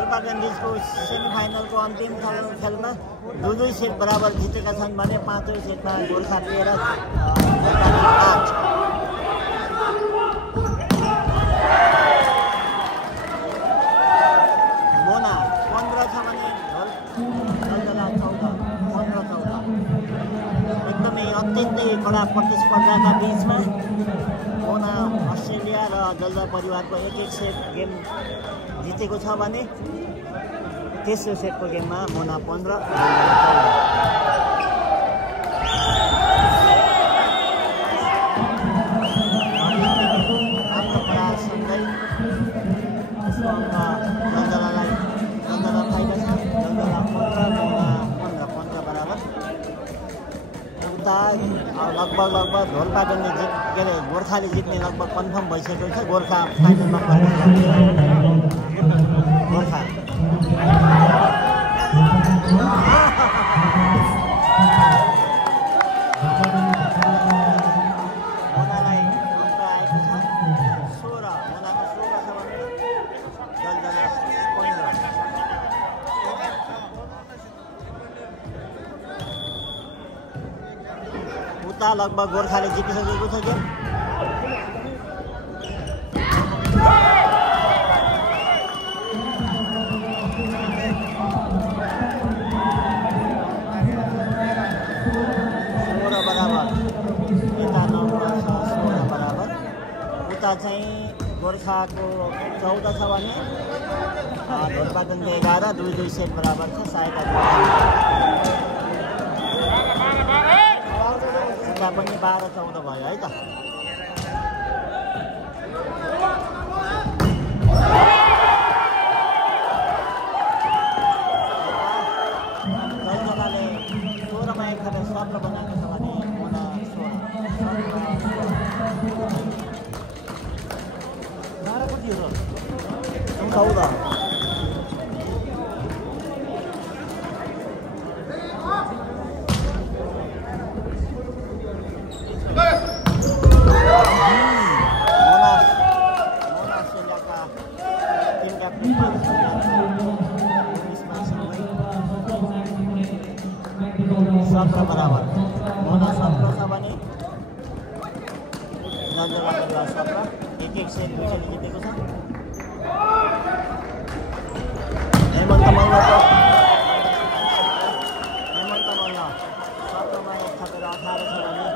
ढोरपाटन बिचको सेमिफाइनलको अन्तिम खेलमा 2-2 सेट बराबर जितेका छन् भने 5औं सेटमा गोर्खा 13 8 मोना 15 छ भने जलजला 14 15-14 एकदमै अत्यन्तै कडा प्रतिस्पर्धाका बिचमा मोना अस्ट्रेलिया र जलजला परिवारको एक सेट गेम जितेको छ भने तेस्रो सेटको गेममा मोना 15 राम्रो प्रयाससँगै जलजलालाई जलजला फाइदा छ जलजला 15 बराबर उता लगभग ढोरपाटनले के अरे गोर्खाले जित्ने लगभग कन्फर्म भइसकेको छ गोर्खा फाइनलमा गोर्खा मोनालाई अङ्क आएको छ 16 मोनाको 16 छ भने जलजला 15 उता लगभग गोर्खाले जितिसकेको छ गेम चाहिँ गोर्खाको 14 छ भने ढोरपाटनको 11 2-2 सेट बराबर छ सायद उता पनि 12-14 भयो है त जलजलाले 16 मा एक खेल 17 बनाएको छ भने मोना 14 17 बराबर मोना 17 छ भने जलजला परिवार 17 एक सेट दुईले जितेको छ हेमन्त मल्ल 17 मा एक थपेर 18 छ भने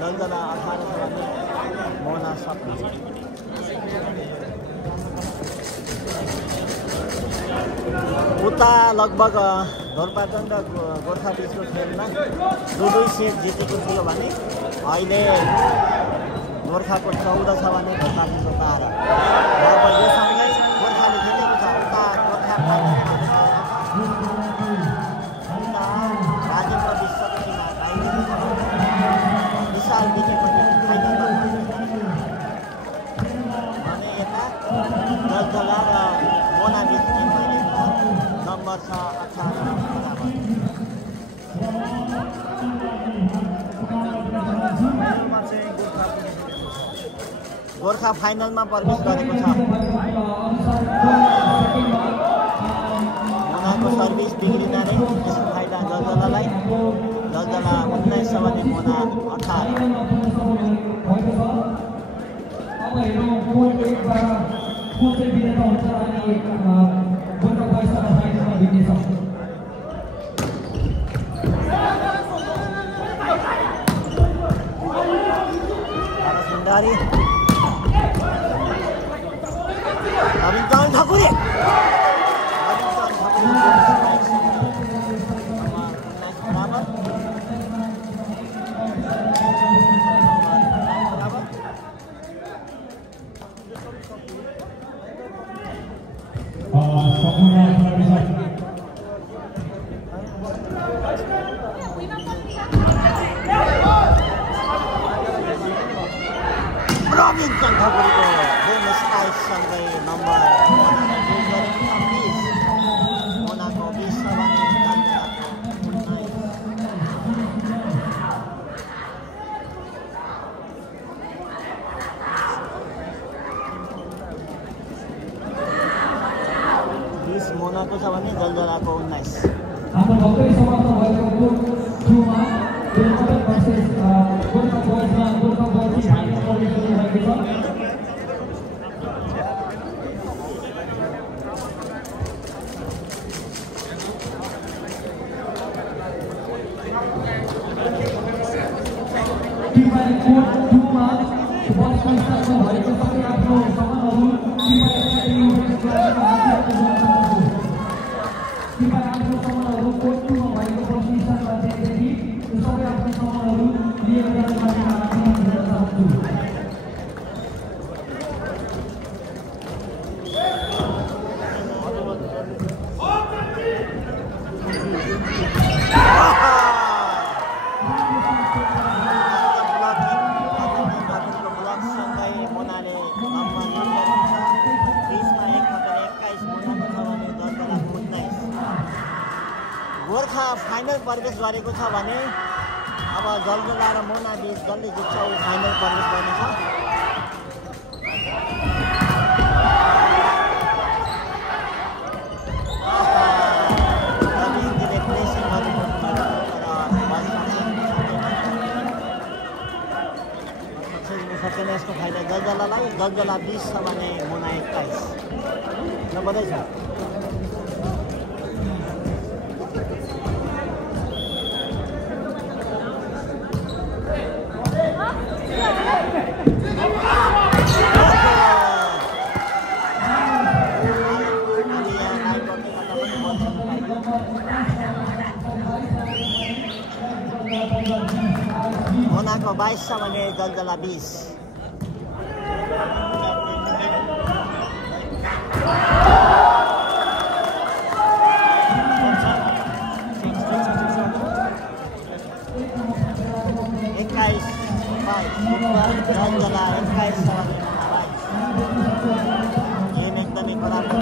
जलजला 18 छ भने मोना 17 उता लगभग ढोरपाटन र गोर्खा बिचको खेलमा 2-2 सेट जितेको थियो भने अहिले गोर्खाको 14 छ भने ढोरपाटन 17 अब यो सँगै गोर्खाले जितेको छ उता गोर्खा राजेन्द्र विश्वकर्मा विशाल विजयपछि फाइनलमा भने यता जलजला र मोना बिच नम्बर छ 18 बराबर गोर्खा फाइनलमा प्रवेश गरेको छ मोनाको सर्भिस बिग्रिँदा नै यसको फाइदा जलजलालाई जलजला 19 छ भने मोना 18 सुन्दरी रविन्द्र ठाकुरी रविन्द्र ठाकुरीको बोनस प्राइजसँगै नम्बर मोनाको 20 छ भने मोनाको छ भने जलजलाको 19। हाम्रो भक्तै समाप्त भएको कोर्ट 2 मा गोल्डकप भर्सेस गोल्डकप बोयजमा गोल्डकप बोयज फाइनल कम्पिटिसन भएको छ। कोर्ट 2 मा बस स्थानमा भएको सबै आफ्नो सामानहरू कृपया आफ्नो सामानहरू कोर्ट 2 मा भएको बस स्थानमा त्यहाँदेखि सबै आफ्नो सामानहरू लिएर जाने बारेमा आग्रह गर्न चाहन्छु। गोर्खा फाइनल प्रवेश गरेको छ भने अब जलजला र मोना बीच जसले जित्छ ऊ फाइनल प्रवेश गर्नेछ। सकेन यसको फाइदा जलजलालाई। जलजला 20 छ भने मोना 21 नबधै छ। मोनाको 22 छ भने जलजला 20। जलजला 21 छ भने गेम एकदमै खराब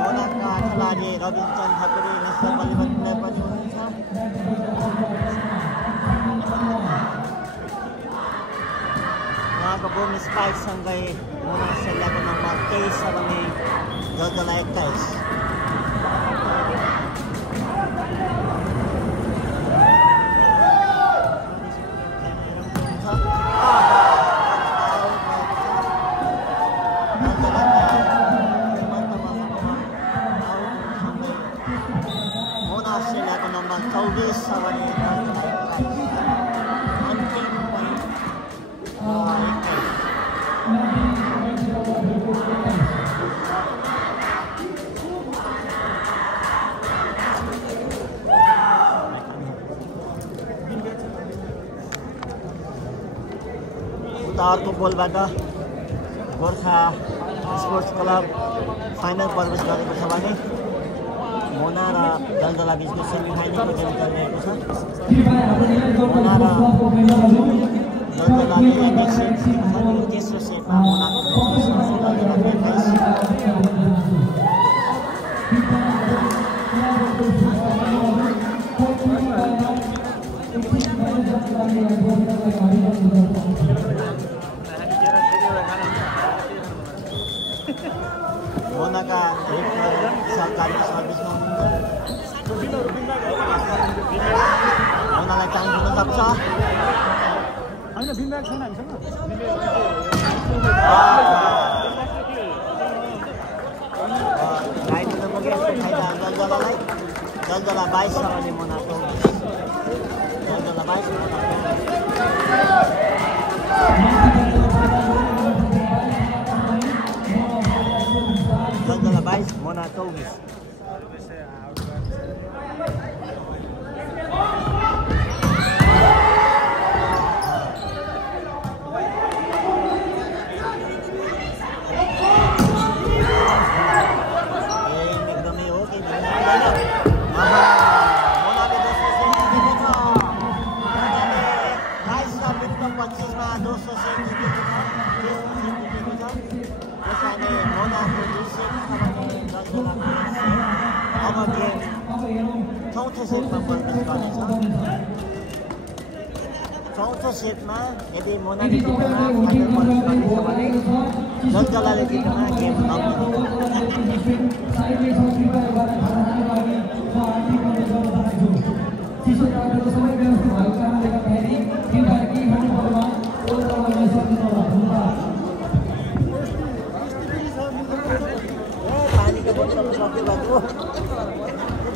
मोनाका खेलाडी Ravichandra Thakuri national volleyball player पनि हुनुहुन्छ। उहाँको बोम स्पाइकसँगै मोना सेल्लाको नम्बर 23 छ भने जलजला 21। मोना सेल्लाको नम्बर 24 छ भने अन्तिम पोइन्ट 21। अर्को बोलबाट गोर्खा स्पोर्ट्स क्लब फाइनल प्रवेश गरेको छ भने मोना र जलजला बीचको सेमिफाइनलको गेम चलिरहेको छ। मोना र जलजलाले तेस्रो सेटमा मोनाको मोनाका सरकारी सर्भिसमा मोनालाई चान्स हुन सक्छ। जलजलालाई जलजला 22 छ भने मोना 24। जलजला 22 मोना 24। जलजला 22 मोना 24। मोना अब गेम चौथो सेटमा प्रवेश गर्नेछ। चौथो सेटमा यदि मोनाले जितेमा फाइनल प्रवेश गर्नेछ भने जन्जलाले जितेमा गेम पानीको बोतल सक्यो बाटो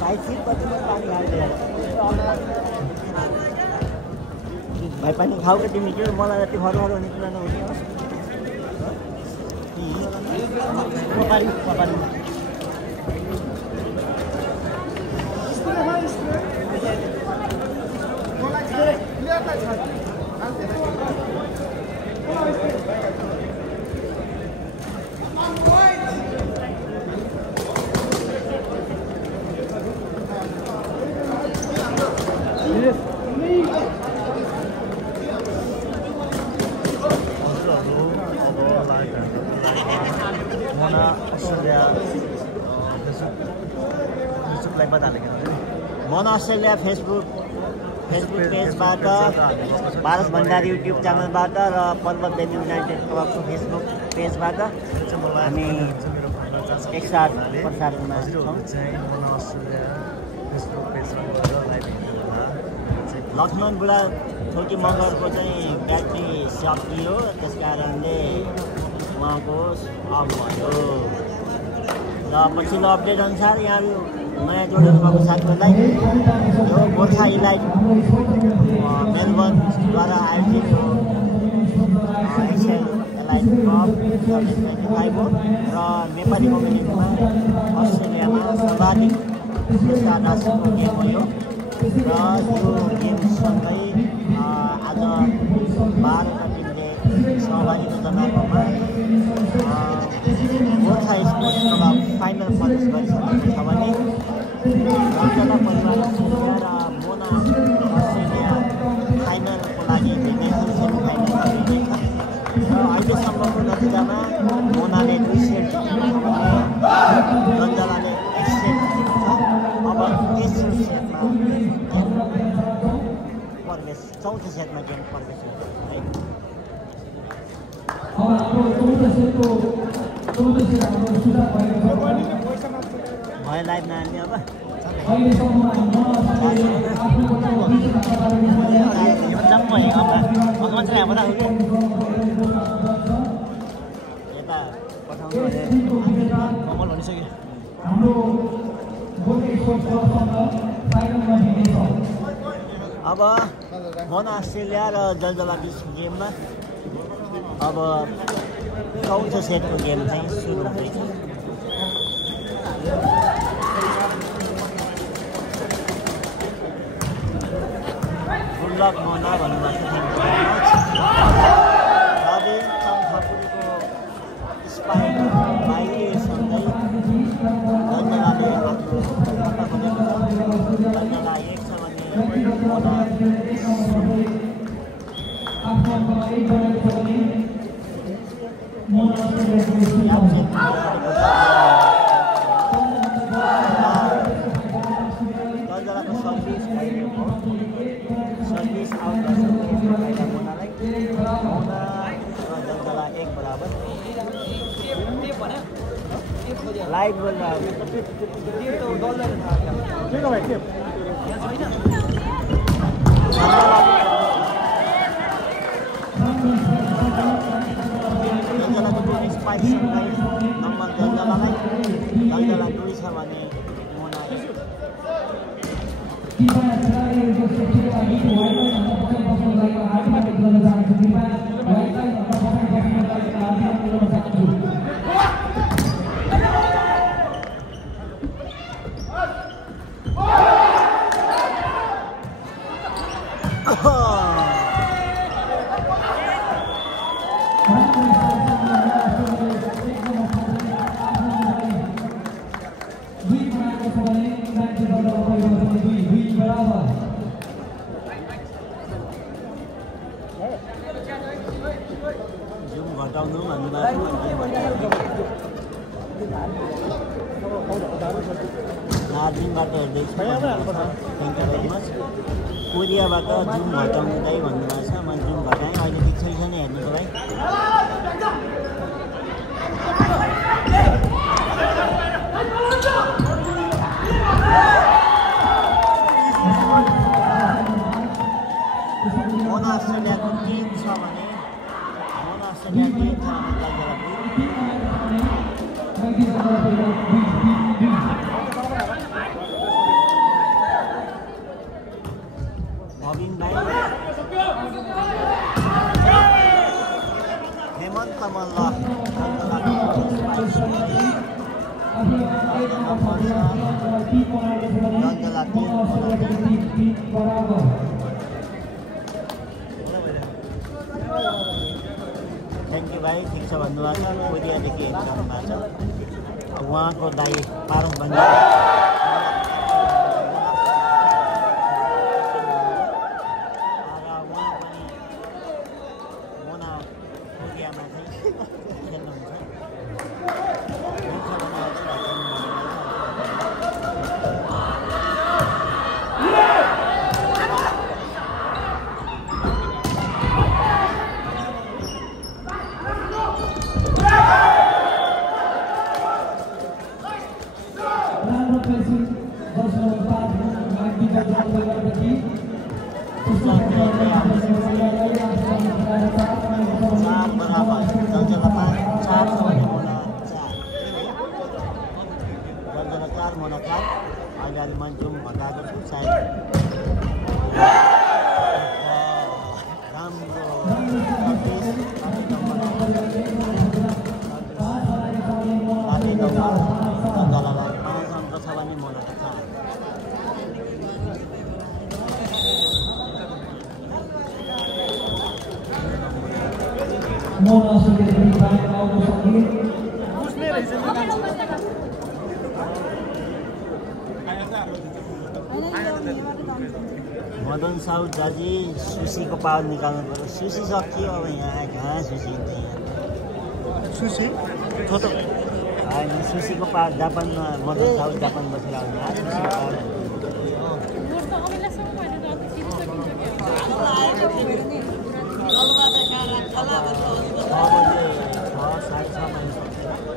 भाइ सिटपछि पानी हाल्यो भाइ पानी खाऊ कि तिमी के मलाई जति हरु हुने कुरा नहुने मन अस्ट्रेलिया फेसबुक पेजबाट भारत भण्डारी युट्युब च्यानलबाट र पर्वत बेनी युनाइटेड क्लबको फेसबुक पेजबाट हामी एकसाथ प्रसारणमा छौँ। लक्ष्मण बुढा छोटी मगरको चाहिँ ब्याट्री सकियो, त्यस कारणले उहाँको अफ भयो र पछिल्लो अपडेट अनुसार यहाँ नयाँ जोडेर भएको साथीहरूलाई यो गोर्खा इलाइट मेलबर्नद्वारा आयोजित यो एसियन एलाइट कप 2025 हो र नेपाली कम्युनिटीमा अस्ट्रेलियामा सर्वाधिक पुरस्कार राशिको गेम हो यो र यो गेमसँगै आज 12 टिमले सहभागिता जनाएकोमा गोर्खा स्पोर्ट्स क्लब फाइनल प्रवेश गरिसकेको छ भने रञ्जना परिवार अस्ट्रेलिया र मोना अस्ट्रेलिया फाइनलको लागि भिड्नेछन्, सेमिफाइनलमा भिड्नेछन् र अहिलेसम्मको नतिजामा मोनाले 2 सेट जितेको छ भने रञ्जनाले 1 सेट जितेको छ। अब तेस्रो सेटमा प्रवेश, चौथो सेटमा गेम प्रवेश हुन्छ है। भयो लाइभ नानी अब यता पठाउनु कमल भनिसक्यो। अब मोना अस्ट्रेलिया र जलजला बिच गेममा अब चौथो सेटको गेम चाहिँ सुरु हुँदैछ। गुडलक मोना भन्नुभएको रवि ठकुरीको स्पाइक बाहिरसँगै जन्जलाले आफ्नो खाता खोलेको छ। जन्जला 1 छ भने मोना जलजलाको सर्भिस आउट गर्छ मोनालाई। मोना र जलजला 1 बराबर। लाइभ बोल्दा जलजलाको दोन स्पाइकसँगै नम्बर जलजलालाई। जलजला 2 छ भने मोना 1। जुम घटाउनु भन्नुभएको नार्जिङबाट हेर्दैछु। Thank you very much. कोरियाबाट जुम घटाउँदै भन्नुभएको छ। मैले जुम घटाएँ। अहिले इच्छै छैन हेर्नुको लागि। मोना अस्ट्रेलियाको टिम छ भने भविन भाइ हेमन्त मल्ल थ्याङ्क यू भाइ। ठिक छ भन्नुभएको छ। कोरियादेखि हेरिरहनु भएको छ। उहाँको दाइ पारौँ भन्ने अहिले मैले जुम घटाएको छु। सायद राम्रो दललाई 5 अङ्क छ भने मोनाको 4। मदन साहु दाजी सुशीको पावर निकाल्नु पर्यो। सुशी सकियो अब यहाँ कहाँ सुशी हुन्छ यहाँ। सुशी छोटो होइन सुशीको पावर जापानमा मदन साहु जापान बसेर आउनु सुशीको पावर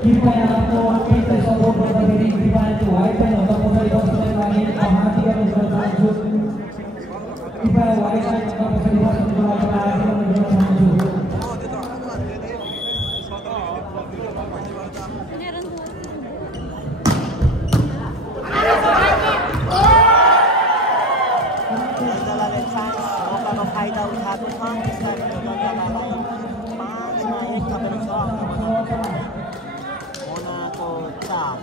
कृपया आफ्नो टिमलाई सपोर्ट गर्दाखेरि कृपया त्यो व्हाइट लाइनभन्दा पछाडि बस्नका लागि हात गर्न चाहन्छु। कृपया व्हाइट लाइनभन्दा पछाडि बस्नको लागि आग्रह गर्न चाहन्छु। मौकाको फाइदा उठाएको छ। त्यसकारण दललाई 5मा 1 थपेर 6 अङ्क मोनाको 4।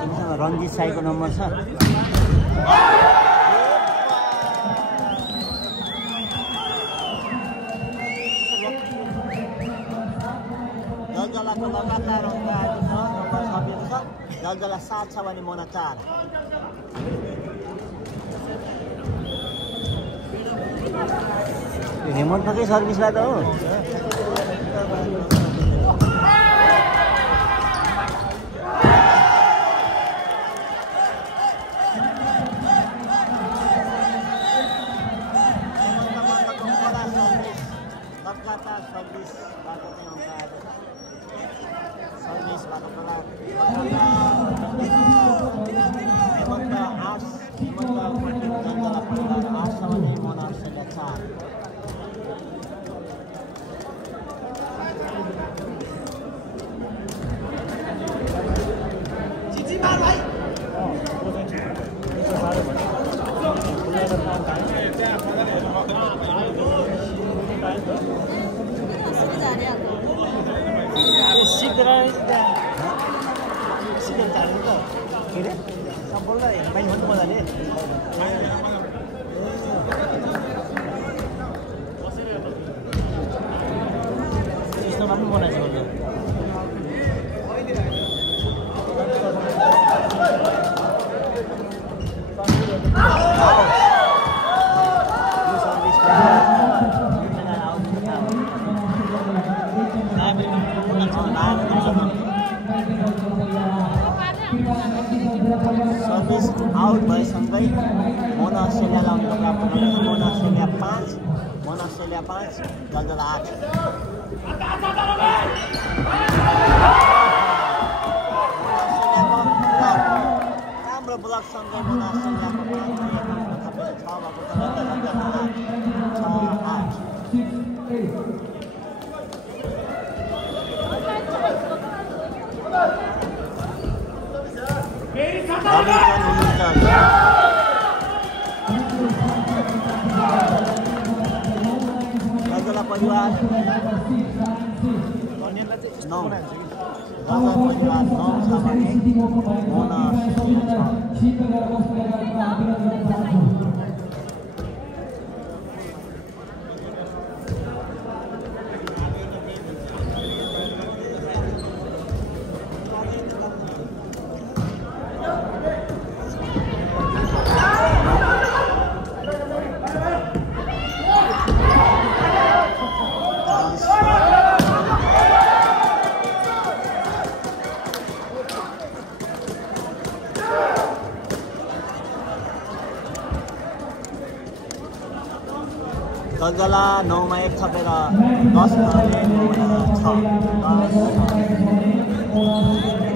तिमीसँग रन्जित साईको नम्बर छ। जलजलाको लगातार अङ्क आएको छ। नम्बर छपेको छ। जलजला 7 छ भने मोना 4। हेमन्तकै सर्भिसबाट हो। लगातार सर्भिसबाट चाहिँ अङ्क आएको छ। सर्भिसबाट हेमन्त 8 हेमन्त जलजला परिवार 8 छ भने मोना अस्ट्रेलिया 4। के अरे सबैलाई हेर्न पाइन्छ नि मजाले। त्यस्तोमा पनि बनाएको छ। अस्ट्रेलियालाई अङ्क प्राप्त गर्दछ। मोना अस्ट्रेलिया 5, मोना अस्ट्रेलिया 5, दलदला 8। राम्रो ब्लकसँगै मोना अस्ट्रेलियाको 5 थपेर 6 भएको छ। दलदला 8, परिवार 9 परिवार 9 छ भने मोना दलदला 9 मा 1 थपेर 10 गरे मोना 6